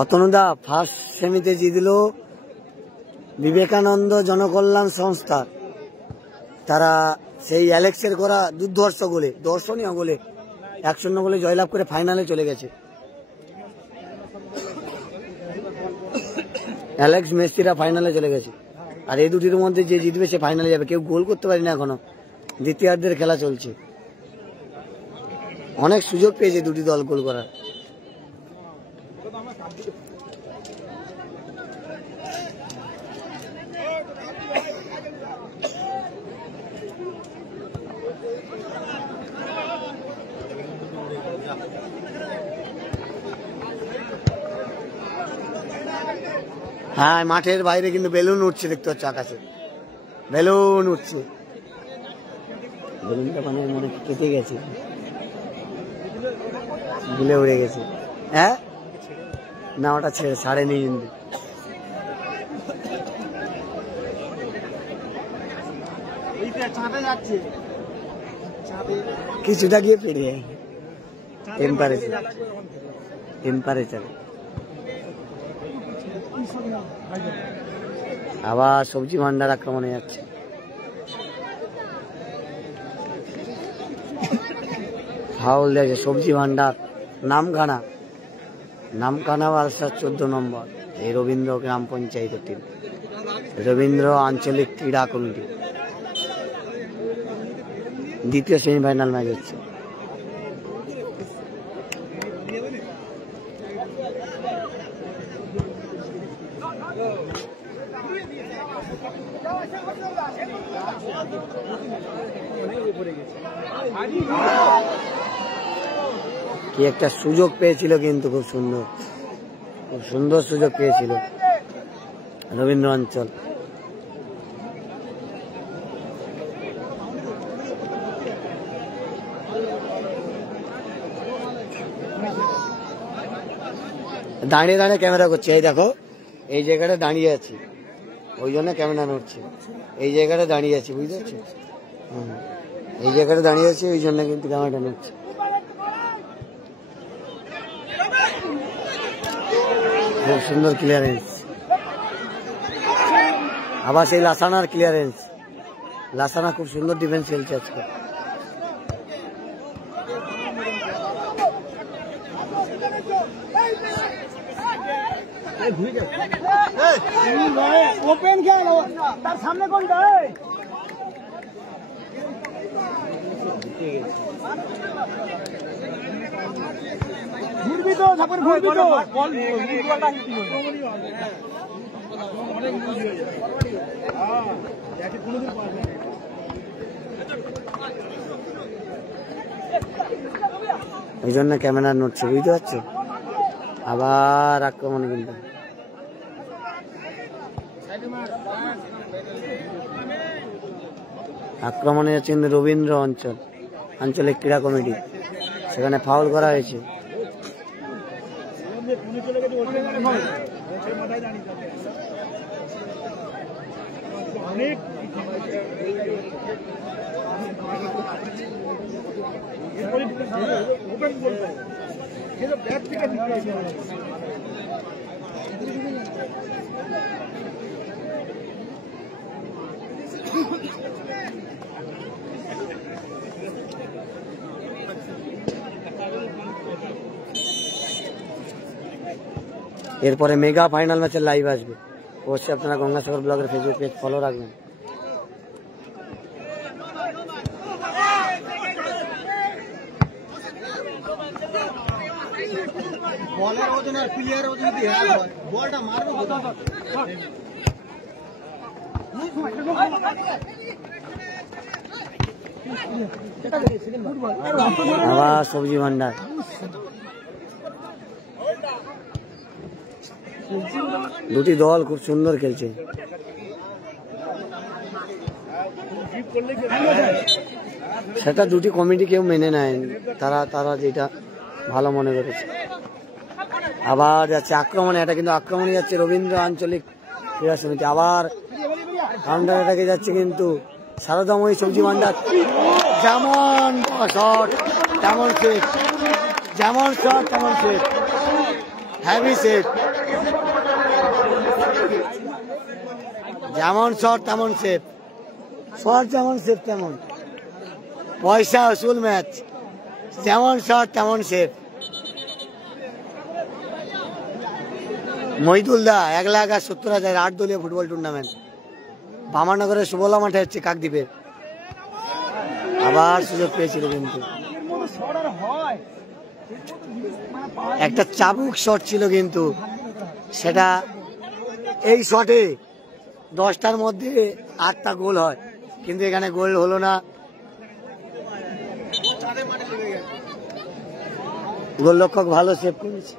অতনুদা ফার্স্ট সেমিতে জিতল বিবেকানন্দ জনকল্যাণ সংস্থা। তারা সেই অ্যালেক্সের করা দুর্ধর্ষ গোলে, দর্শনীয় গোলে 1-0 গোলে জয়লাভ করে ফাইনালে চলে গেছে। অ্যালেক্স মেসিরা ফাইনালে চলে গেছে। আর এই দুটির মধ্যে যে জিতবে সে ফাইনালে যাবে। কেউ গোল করতে পারি না এখনো, দ্বিতীয়ার্ধের খেলা চলছে। অনেক সুযোগ পেয়েছে দুটি দল গোল করার। হ্যাঁ, মাঠের বাইরে কিন্তু বেলুন উঠছে, দেখতে হচ্ছে আকাশে বেলুন উঠছে। বেলুনটা মানে মনে কেটে গেছে, ভুলে উড়ে গেছে। হ্যাঁ না, ওটা ছাড়েনি কিন্তু। কিছুটা গিয়ে পেরিয়ে টেম্পারেচার। আবার সবজি ভান্ডার আক্রমণে যাচ্ছে। ফাউল দিয়েছে সবজি ভান্ডার, নামখানা বালসার 14 নম্বর। এই রবীন্দ্র গ্রাম পঞ্চায়েতের টিম, রবীন্দ্র আঞ্চলিক ক্রীড়া কমিটি। দ্বিতীয় সেমিফাইনাল ম্যাচ হচ্ছে। কি একটা সুযোগ পেয়েছিল কিন্তু, খুব সুন্দর সুযোগ পেয়েছিল রবীন্দ্র অঞ্চল। দাঁড়িয়ে দাঁড়িয়ে ক্যামেরা করছে। এই দেখো, এই জায়গাটা দাঁড়িয়ে আছি, ওই জন্য ক্যামেরা নড়ছে। এই জায়গাটা দাঁড়িয়ে আছি, বুঝতে পারছো? এই জায়গাটা দাঁড়িয়ে আছি, ওই জন্য কিন্তু ক্যামেরাটা নড়ছে। খুব সুন্দর ক্লিয়ারেন্স। আবার সেই লাসানার ক্লিয়ারেন্স। লাসানা খুব সুন্দর ডিফেন্স খেলছে আজকে। ওপেন খেল, তার সামনে কোনটা? ঘুরবি তো, তারপরে ঘুরবি তো। ওই জন্য ক্যামেরা নড়ছে, বুঝতে পারছো? আবার আক্রমণ কিন্তু আক্রমণে যাচ্ছে কিন্তু রবীন্দ্র আঞ্চলিক ক্রীড়া কমিটি। সেখানে ফাউল করা হয়েছে। এরপরে মেগা ফাইনাল ম্যাচের লাইভ আসবে। অবশ্যই আপনারা গঙ্গাসাগর ব্লগের ফেসবুক পেজ ফলো রাখবেন। বলের ওজন আর প্লেয়ার ওজন যদি বলটা মারবো আবার সবজি ভান্ডার। দুটি দল খুব সুন্দর খেলছে। সেটা দুটি কমিটি কেউ মেনে নেয়, তারা যেটা ভালো মনে করেছে। আবার যাচ্ছে আক্রমণে, এটা কিন্তু আক্রমণে যাচ্ছে রবীন্দ্র আঞ্চলিক ক্রীড়া সমিতি। আবার কাউন্টার অ্যাটাকে যাচ্ছে কিন্তু সারদাময়ী সবজি ভান্ডার। যেমন শট তেমন সেট, যেমন শট তেমন সেট, হ্যাভি সেট, যেমন শট তেমন সেট, শট যেমন সেট তেমন, পয়সা আসল ম্যাচ, যেমন শট তেমন সেট। মহিদুল দা 1,70,000 8 দলীয় ফুটবল টুর্নামেন্ট বামানগরের সুবলা মাঠে হচ্ছে কাকদ্বীপের। আবার সুযোগ পেয়েছিল কিন্তু একটা চাবুক শট ছিল, কিন্তু সেটা এই শটে 10টার মধ্যে 8টা গোল হয়, কিন্তু এখানে গোল হলো না। গোলরক্ষক ভালো সেভ করেছে।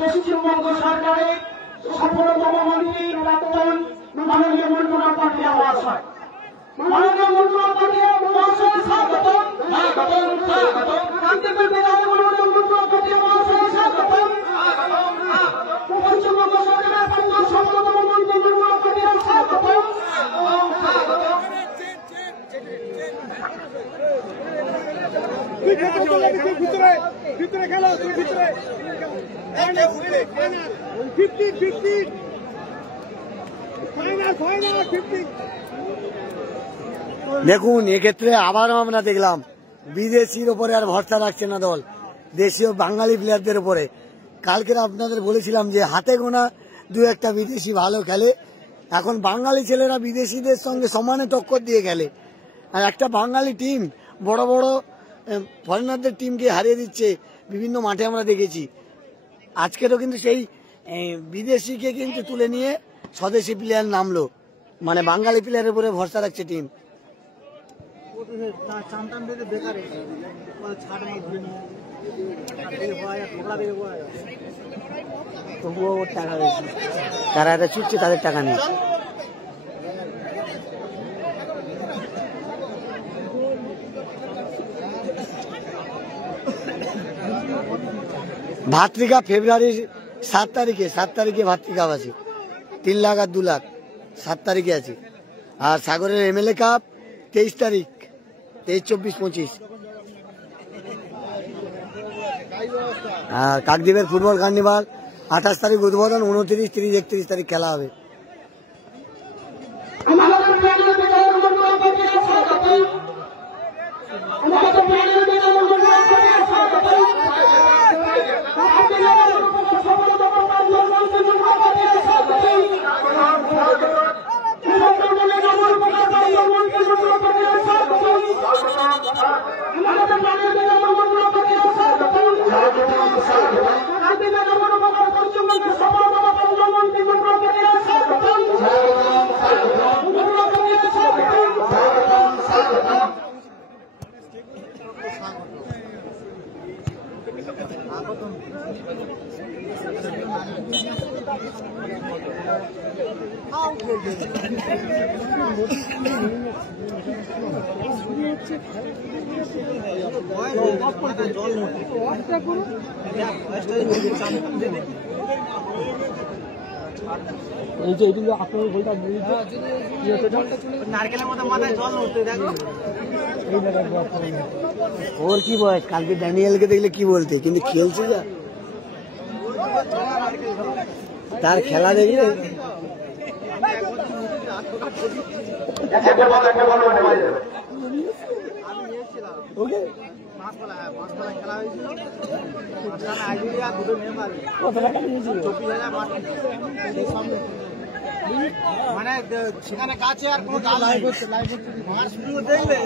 পশ্চিমবঙ্গ সরকারের সফলতম মন্ত্রী মাননীয় মন্ত্রণাল পাঠিয়ে মহাশয়, মাননীয় মন্ত্রণাল পাঠিয়ে মহাশয় স্বাগত, কান্তিপুর বিধায়ক মাননীয় মন্ত্রণাল পাঠিয়ে মহাশয় স্বাগত, পশ্চিমবঙ্গ সরকারের সফলতম মন্ত্রী মন্ত্রণাল পাঠিয়ে স্বাগত। ভিতরে খেলো, তুমি ভিতরে দেখুন, এক্ষেত্রে আবারও আমরা দেখলাম বিদেশির ওপরে আর ভরসা রাখছে না দল, দেশীয় বাঙালি প্লেয়ারদের উপরে। কালকে আপনাদের বলেছিলাম যে হাতে গোনা 2-1টা বিদেশি ভালো খেলে, এখন বাঙালি ছেলেরা বিদেশিদের সঙ্গে সমানে টক্কর দিয়ে খেলে। আর একটা বাঙালি টিম বড় বড় ফরেনারদের টিমকে হারিয়ে দিচ্ছে বিভিন্ন মাঠে আমরা দেখেছি। আজকেরও কিন্তু সেই বিদেশিকে কিন্তু তুলে নিয়ে স্বদেশি প্লেয়ার নামলো, মানে বাঙালি প্লেয়ারের উপরে ভরসা রাখছে টিম। তবুও ওর টাকা বেশি, তারা এটা ছুটছে, তাদের টাকা নেই। ভাতৃকা ফেব্রুয়ারির 7 তারিখে ভাতৃকা আছে, 3 লাখ আর 2 লাখ 7 তারিখে আছে। আর সাগরের MLA কাপ 23 তারিখ, 23, 24, 25। আর কাকদ্বীপের ফুটবল কার্নিভাল 28 তারিখ উদ্বোধন, 29, 30, 31 তারিখ খেলা হবে। নারকেলের মতো মাথায় জল উঠতে দেখো। ওর কি বয়স, কালকে ড্যানিয়েলকে দেখলে কি বলতে, কিন্তু খেলছে যা, তার খেলা দেখলে কত টাকা নিয়েছিল? মানে সেখানে গাছে আর কোনো ডাল নাই মাছ শুধু দেখলে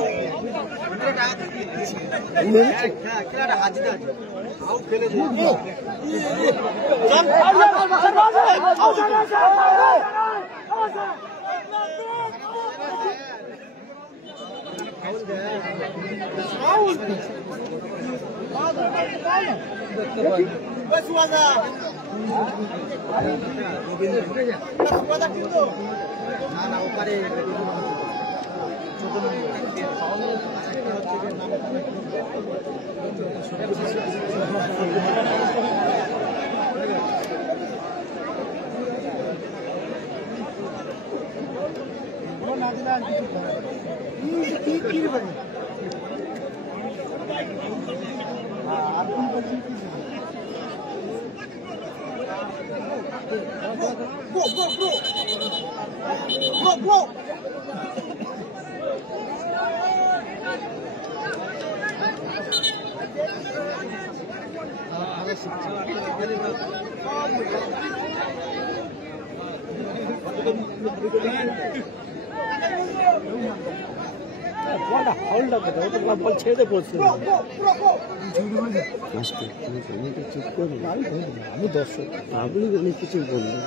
আমি দর্শক পাবলিক অনেক কিছু বলবো,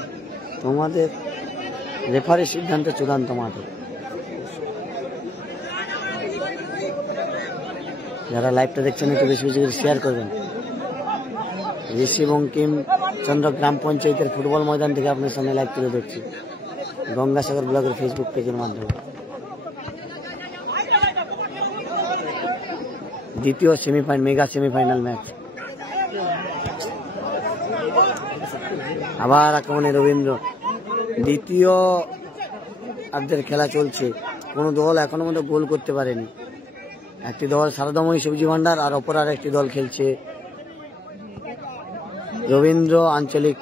তোমাদের রেফারির সিদ্ধান্ত চূড়ান্ত মাঠে। যারা লাইভটা দেখছেন একটু বেশি বেশি করে শেয়ার করবেন। ঋষি বঙ্কিম চন্দ্র গ্রাম পঞ্চায়েতের ফুটবল ময়দান থেকে আপনার সামনে লাইভ তুলে ধরছি গঙ্গাসাগর ব্লগের ফেসবুক পেজের মাধ্যমে। দ্বিতীয় মেগা সেমিফাইনাল ম্যাচ। আবার আক্রমণে রবীন্দ্র। দ্বিতীয় আর্ধের খেলা চলছে, কোনো দল এখনো মধ্যে গোল করতে পারেনি। একটি দল সারদাময়ী সবজি ভান্ডার আর অপর আর একটি দল খেলছে রবীন্দ্র আঞ্চলিক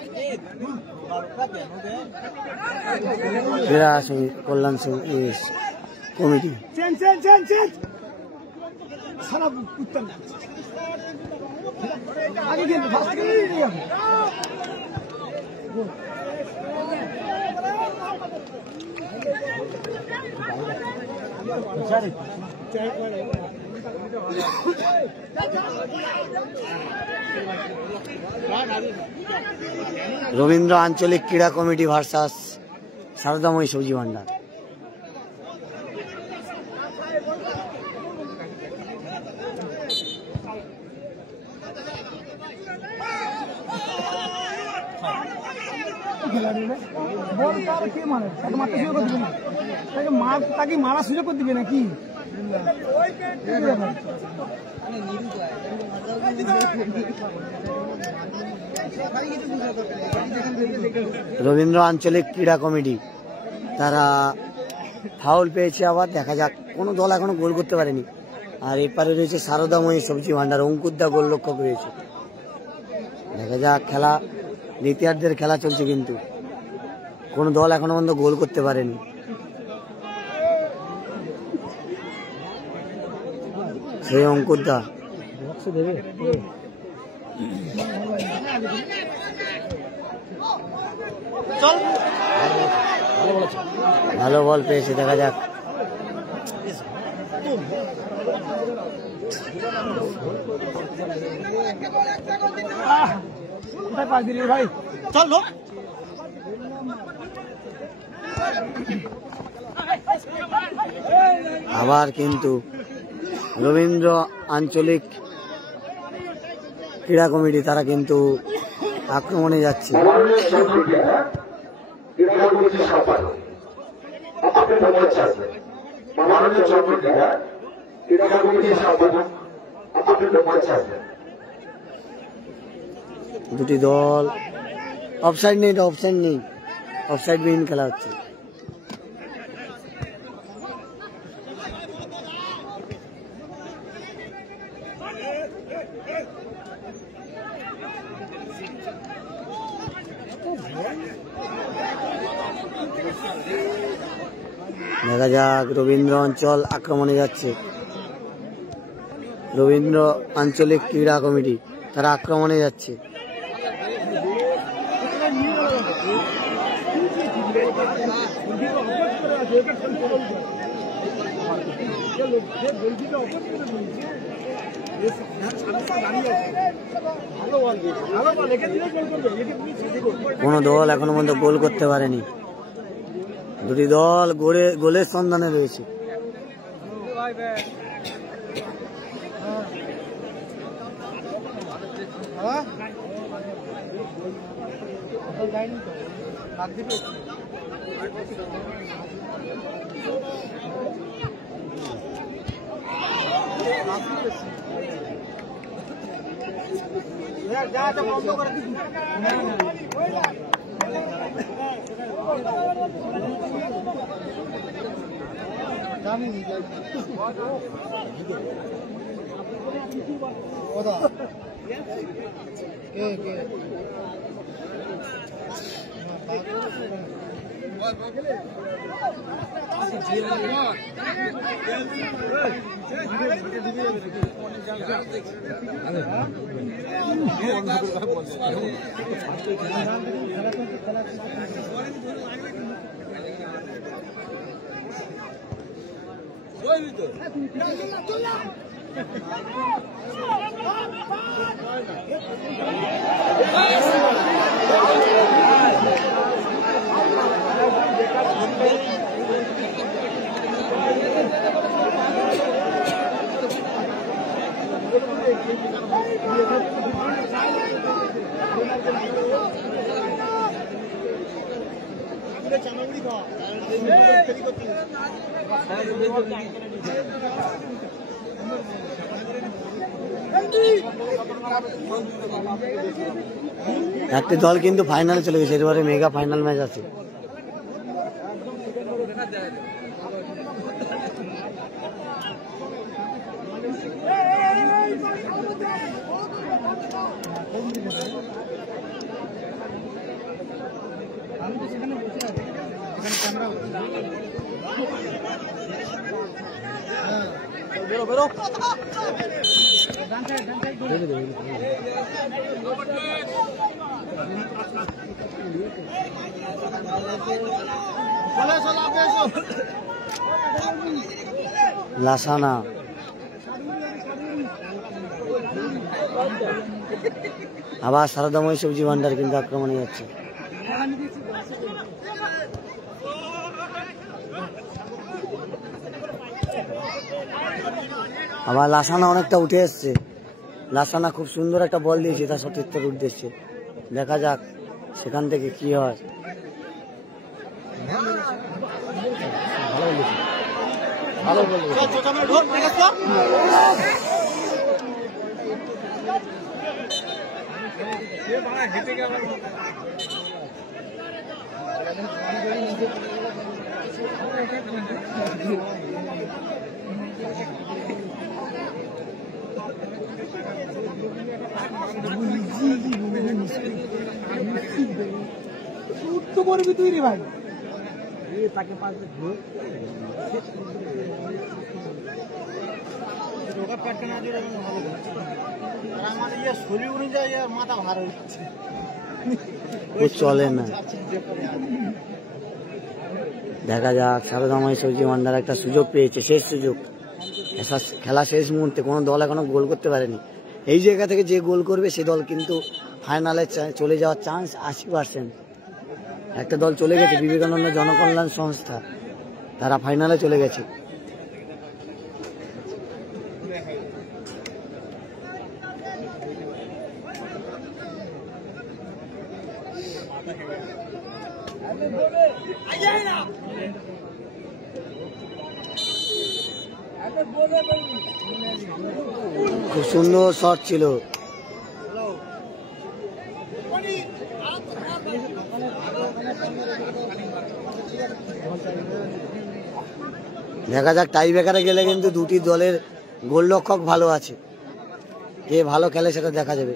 ক্রীড়া কল্যাণ কমিটি। রবীন্দ্র আঞ্চলিক ক্রীড়া কমিটি ভার্সাস সারদাময়ী সবজি ভান্ডার। তাকে মারা সুযোগ করে দিবে নাকি? রবীন্দ্র আঞ্চলিক ক্রীড়া কমিটি তারা ফাউল পেয়েছে, আবার দেখা যাক, কোনো দল এখনো গোল করতে পারেনি। আর এপারে রয়েছে সারদাময়ী সবজি ভান্ডার, অঙ্কুরদা গোলরক্ষক রয়েছে। দেখা যাক, খেলা দ্বিতীয়ার্ধের খেলা চলছে, কিন্তু কোনো দল এখনো পর্যন্ত গোল করতে পারেনি। সেই অঙ্কুরদা ভালো বল পেয়েছে, দেখা যাক। ভাই চল, আবার কিন্তু রবীন্দ্র আঞ্চলিক ক্রীড়া কমিটি তারা কিন্তু আক্রমণে যাচ্ছে। দুটি দল অফসাইড নেই, অফসাইড বিহীন খেলা হচ্ছে। দেখা যাক, রবীন্দ্র অঞ্চল আক্রমণে যাচ্ছে। রবীন্দ্র আঞ্চলিক ক্রীড়া কমিটি তারা আক্রমণে যাচ্ছে। কোন দল এখনো পর্যন্ত গোল করতে পারেনি, দুটি দল গোলের সন্ধানে রয়েছে। একটি দল কিন্তু ফাইনালে চলে গেছে, এবারে মেগা ফাইনাল ম্যাচ আছে। লাসানা আবার সারদাময় সবজি ভান্ডার কিন্তু আক্রমণে যাচ্ছে। আবার লাসানা অনেকটা উঠে এসছে, লাসানা খুব সুন্দর একটা বল দিয়েছে তার সতীর্থের উদ্দেশ্যে, দেখা যাক সেখান থেকে কি হয়। ভালো তো করবি তুই রে ভাই, তাকে শরীর অনুযায়ী মাথা ভার হচ্ছে, চলে না। দেখা যাক, সারদাময় সবজি ভান্ডার একটা সুযোগ পেয়েছে, শেষ সুযোগ, খেলা শেষ মুহূর্তে। কোনো দল এখনো গোল করতে পারেনি। এই জায়গা থেকে যে গোল করবে সে দল কিন্তু ফাইনালে চলে যাওয়ার চান্স 80%। একটা দল চলে গেছে, বিবেকানন্দ জনকল্যাণ সংস্থা, তারা ফাইনালে চলে গেছে। খুব সুন্দর শট ছিল। দেখা যাক, টাই ব্রেকারে গেলে কিন্তু দুটি দলের গোলরক্ষক ভালো আছে, কে ভালো খেলে সেটা দেখা যাবে।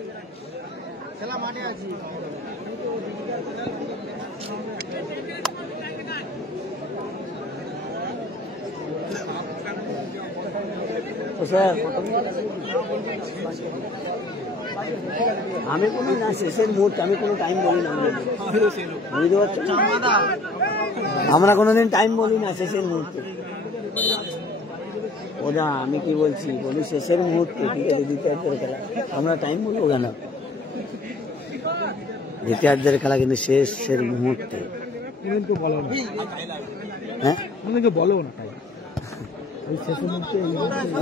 আমি কোনো না শেষের মুহূর্তে আমি কোনো টাইম বলি না, বুঝতে পারছো? আমরা কোনোদিন টাইম বলি না শেষের মুহূর্তে। ওরা আমি কি বলছি বলি শেষের মুহূর্তে, ঠিক আছে? দ্বিতীয়ার্ধের খেলা আমরা টাইম বলবো কেন? দ্বিতীয়ার্ধের খেলা কিন্তু শেষের মুহূর্তে। হ্যাঁ বলো না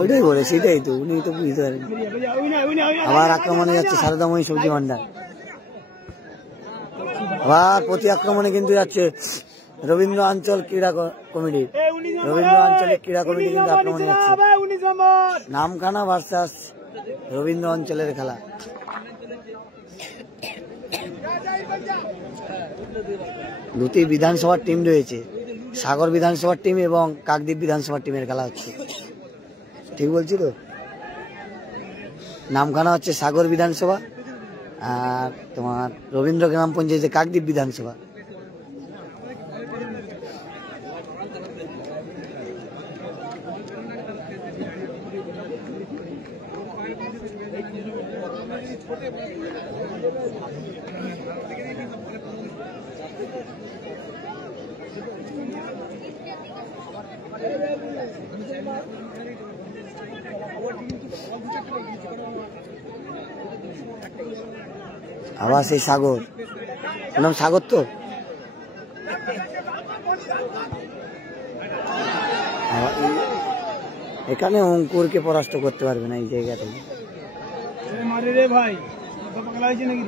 ওইটাই বলে, সেটাই তো উনি তো বুঝতে পারেন। আবার আক্রমণে যাচ্ছে সারদাময়ী সবজি ভান্ডার, আবার প্রতি আক্রমণে কিন্তু যাচ্ছে রবীন্দ্র অঞ্চল ক্রীড়া কমিটি। রবীন্দ্র আঞ্চলিক ক্রীড়া কমিটি কিন্তু আক্রমণে যাচ্ছে। নামখানা ভার্সাস রবীন্দ্র অঞ্চলের খেলা। দুটি বিধানসভার টিম রয়েছে, সাগর বিধানসভার টিম এবং কাকদ্বীপ বিধানসভার টিমের খেলা হচ্ছে, ঠিক বলছি তো? নামখানা হচ্ছে সাগর বিধানসভা আর তোমার রবীন্দ্র গ্রাম পঞ্চায়েতে কাকদ্বীপ বিধানসভা। আবার সেই সাগর, নাম সাগর তো। এখানে অঙ্কুরকে পরাস্ত করতে পারবে না এই জায়গা থেকে। মারে রে ভাই, পাগলা হয়েছে নাকি?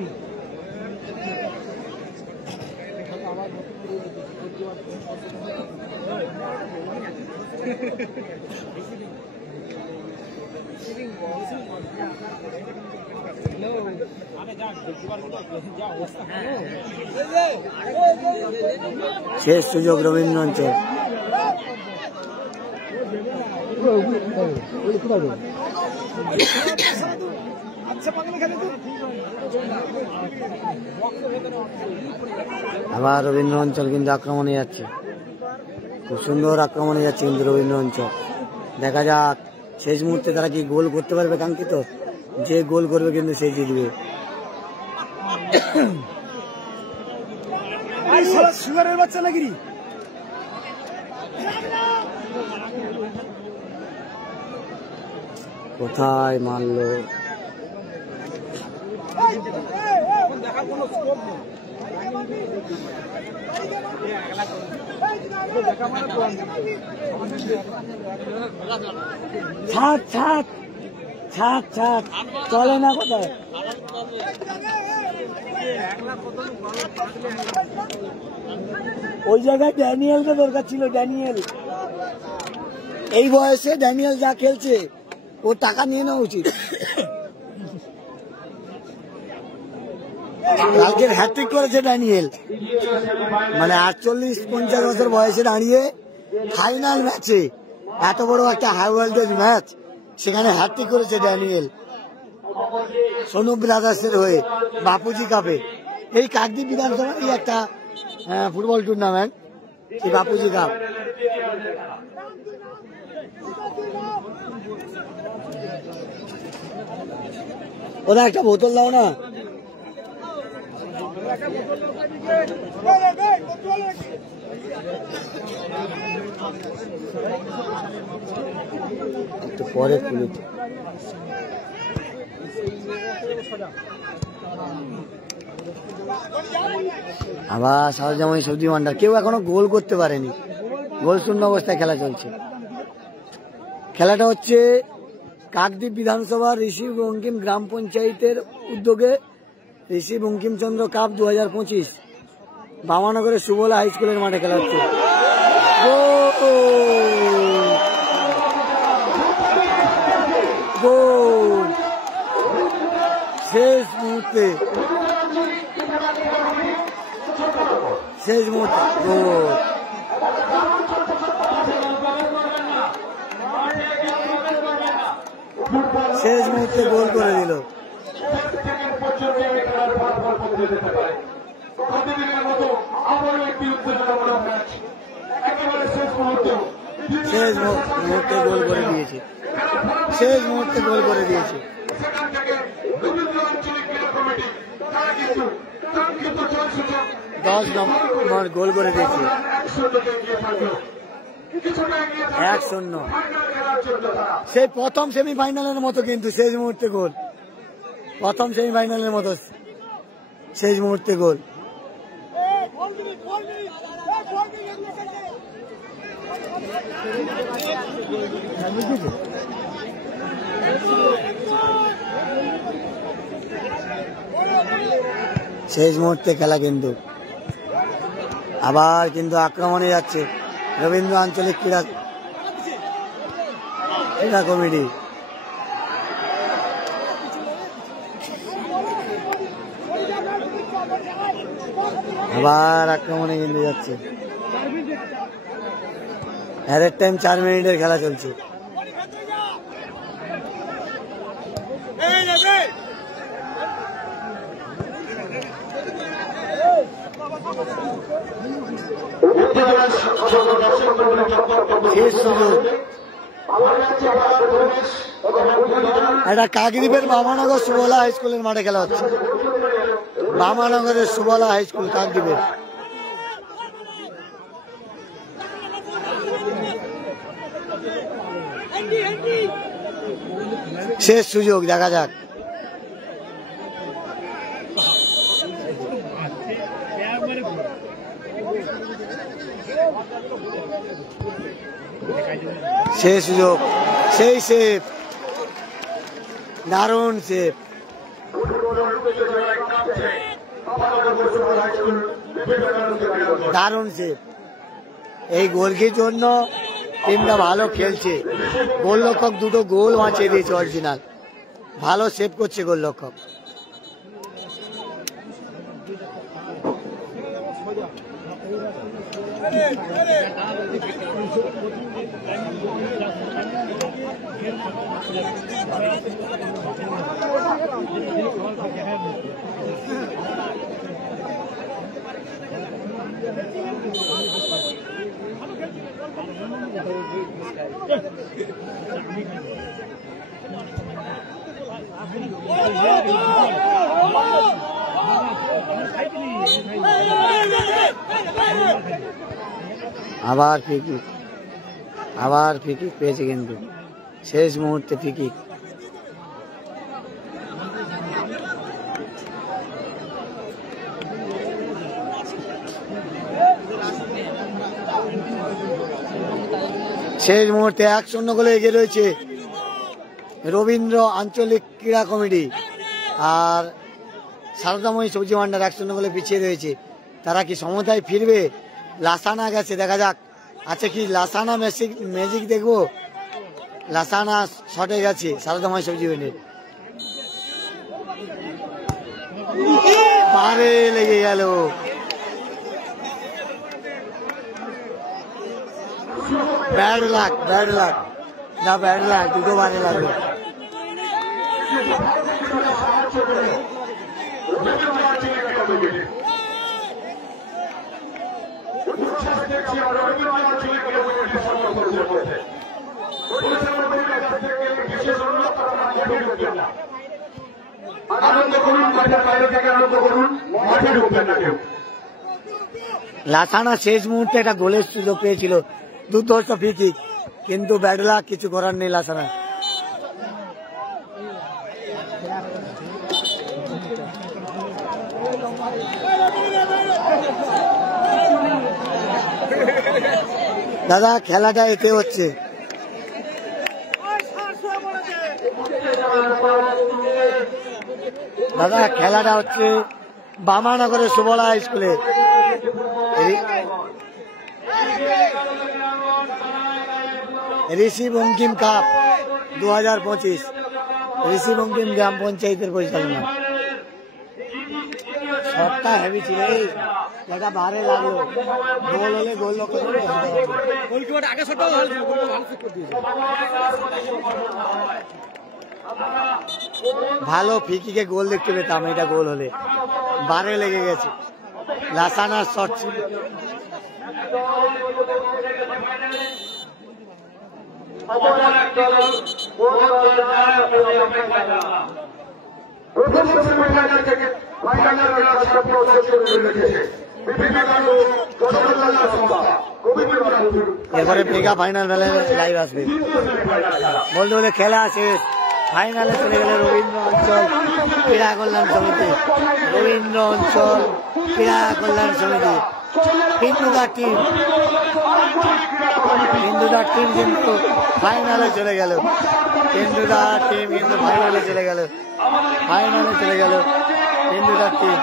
শেষ সুযোগ রবীন্দ্র অঞ্চল। আবার রবীন্দ্র অঞ্চল কিন্তু আক্রমণে যাচ্ছে, খুব সুন্দর আক্রমণে যাচ্ছে কিন্তু রবীন্দ্র অঞ্চল। দেখা যাক শেষ মুহূর্তে তারা কি গোল করতে পারবে কাঙ্ক্ষিত। যে গোল করবে কিন্তু সে জিতবে। সুগারের বাচ্চা নাকি? কোথায় মারলো? ছাড় ছাড় ছাড় ছাড়, চলে না কোথায়। ওই জায়গায় ড্যানিয়েলকে দরকার ছিল। ড্যানিয়েল এই বয়সে ড্যানিয়েল যা খেলছে ও টাকা নিয়ে নেওয়া উচিত। কালকের হ্যাট্রিক করেছে ড্যানিয়েল, মানে 48-50 বছর বয়সে দাঁড়িয়ে ফাইনাল ম্যাচে, এত বড় একটা হাই ভোল্টেজ ম্যাচ, সেখানে হ্যাট্রিক করেছে ড্যানিয়েল সোনু ব্রাদার্সের হয়ে বাপুজি কাপে। এই কাকদ্বীপ বিধানসভায় একটা ফুটবল টুর্নামেন্ট, এই বাপুজি কাপ। ওরা একটা বোতল দাও না। একটু পরে খুলি। আবার সরজাময়ী সবজি ভান্ডার, কেউ এখনো গোল করতে পারেনি, গোল শূন্য অবস্থায় খেলা চলছে। খেলাটা হচ্ছে কাকদ্বীপ বিধানসভা ঋষি বঙ্কিম গ্রাম পঞ্চায়েতের উদ্যোগে ঋষি বঙ্কিমচন্দ্র কাপ 2025 বামানগরের সুবলা হাই স্কুলের মাঠে খেলা হচ্ছে। গোল শেষ মুহূর্তে, শেষ মুহূর্তে গোল। শেষ মুহূর্তে গোল করে দিল। শেষ মুহূর্তে গোল করে দিয়েছে, শেষ মুহূর্তে গোল করে দিয়েছে। 10 নম্বর গোল করে দিয়েছে 1-0। সেই প্রথম সেমিফাইনালের মতো, কিন্তু শেষ মুহূর্তে গোল, প্রথম সেমিফাইনালের মতো শেষ মুহূর্তে গোল। শেষ মুহূর্তে খেলা, কিন্তু আবার কিন্তু আক্রমণে যাচ্ছে রবীন্দ্র আঞ্চলিক ক্রীড়া কমিটি। আবার আক্রমণে কিন্তু যাচ্ছে। এর টাইম 4 মিনিটের খেলা চলছে। এটা কাকদ্বীপের বামানগর সুবলা হাই স্কুলের মাঠে খেলা হচ্ছে। বামানগরের সুবলা হাই স্কুল কাকদ্বীপের। শেষ সুযোগ, দেখা যাক। শেষ সুযোগ, সেই সেভ, দারুণ সেভ। দারুণ সেভ। এই গোলকির জন্য টিমটা ভালো খেলছে। গোলরক্ষক দুটো গোল বাঁচিয়ে দিয়েছে অরিজিনাল। ভালো সেভ করছে গোলরক্ষক। আবার ফ্রি-কিক, আবার ফ্রি-কিক পেয়েছে, কিন্তু শেষ মুহূর্তে ফ্রি-কিক। শেষ মুহূর্তে 1-0 গোলে এগিয়ে রয়েছে রবীন্দ্র আঞ্চলিক ক্রীড়া কমিটি। আর সারদাময়ী সবজি ভান্ডার 1-0 গোলে পিছিয়ে রয়েছে। তারা কি সমতায় ফিরবে? লাসানা গেছে, দেখা যাক আছে কি লাসানা ম্যাজিক দেখবো। লাসানা শটে গেছে সারদাময়ী সবজি ভান্ডার, বারে লেগে গেল। ব্যাড লাক, ব্যাড লাক, না ব্যাড লাক, দুটো বারে লাগলো। লাসানা শেষ মুহূর্তে একটা গোলের সুযোগ পেয়েছিল, দুর্ধর্ষ ফ্রি-কিক, কিন্তু ব্যাড লাক, কিছু করার নেই লাসানা। দাদা খেলাটা এতে হচ্ছে, দাদা খেলাটা হচ্ছে বামানগরের সুবলা হাই স্কুলে। ঋষি বঙ্কিম কাপ 2025 ঋষি বঙ্কিম গ্রাম পঞ্চায়েতের পরিচালনা। শটটা হেভি ছিল, জায়গা বারে লাগলো, গোল হলে গোল লক্ষ্য ভালো ফ্রি-কিকে গোল দেখতে পেতাম, এটা গোল হলে বারে লেগে গেছে। লাসানার শট ছিল। থেকে ফাইনালের খেলার স্বপ্ন করে রেখেছে বিবেকানন্দ জনকল্যাণ সংস্থা গোবিন্দপুর। এরপরে মেগা ফাইনাল লাইভ আসবে। বলতে বলে খেলা শেষ, ফাইনালে চলে গেলে রবীন্দ্র অঞ্চল ক্রীড়া কল্যাণ সমিতি। রবীন্দ্র অঞ্চল ক্রীড়া কল্যাণ সমিতি হিন্দুদার টিম কিন্তু ফাইনালে চলে গেল। হিন্দুদার টিম কিন্তু ফাইনালে চলে গেল। হিন্দুদার টিম।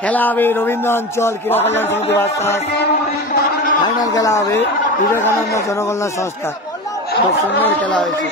খেলা হবে রবীন্দ্র অঞ্চল ক্রীড়া কল্যাণ সমিতি ভার্সাস ফাইনাল খেলা হবে বিবেকানন্দ জনকল্যাণ সংস্থা। খুব সুন্দর খেলা হয়েছে।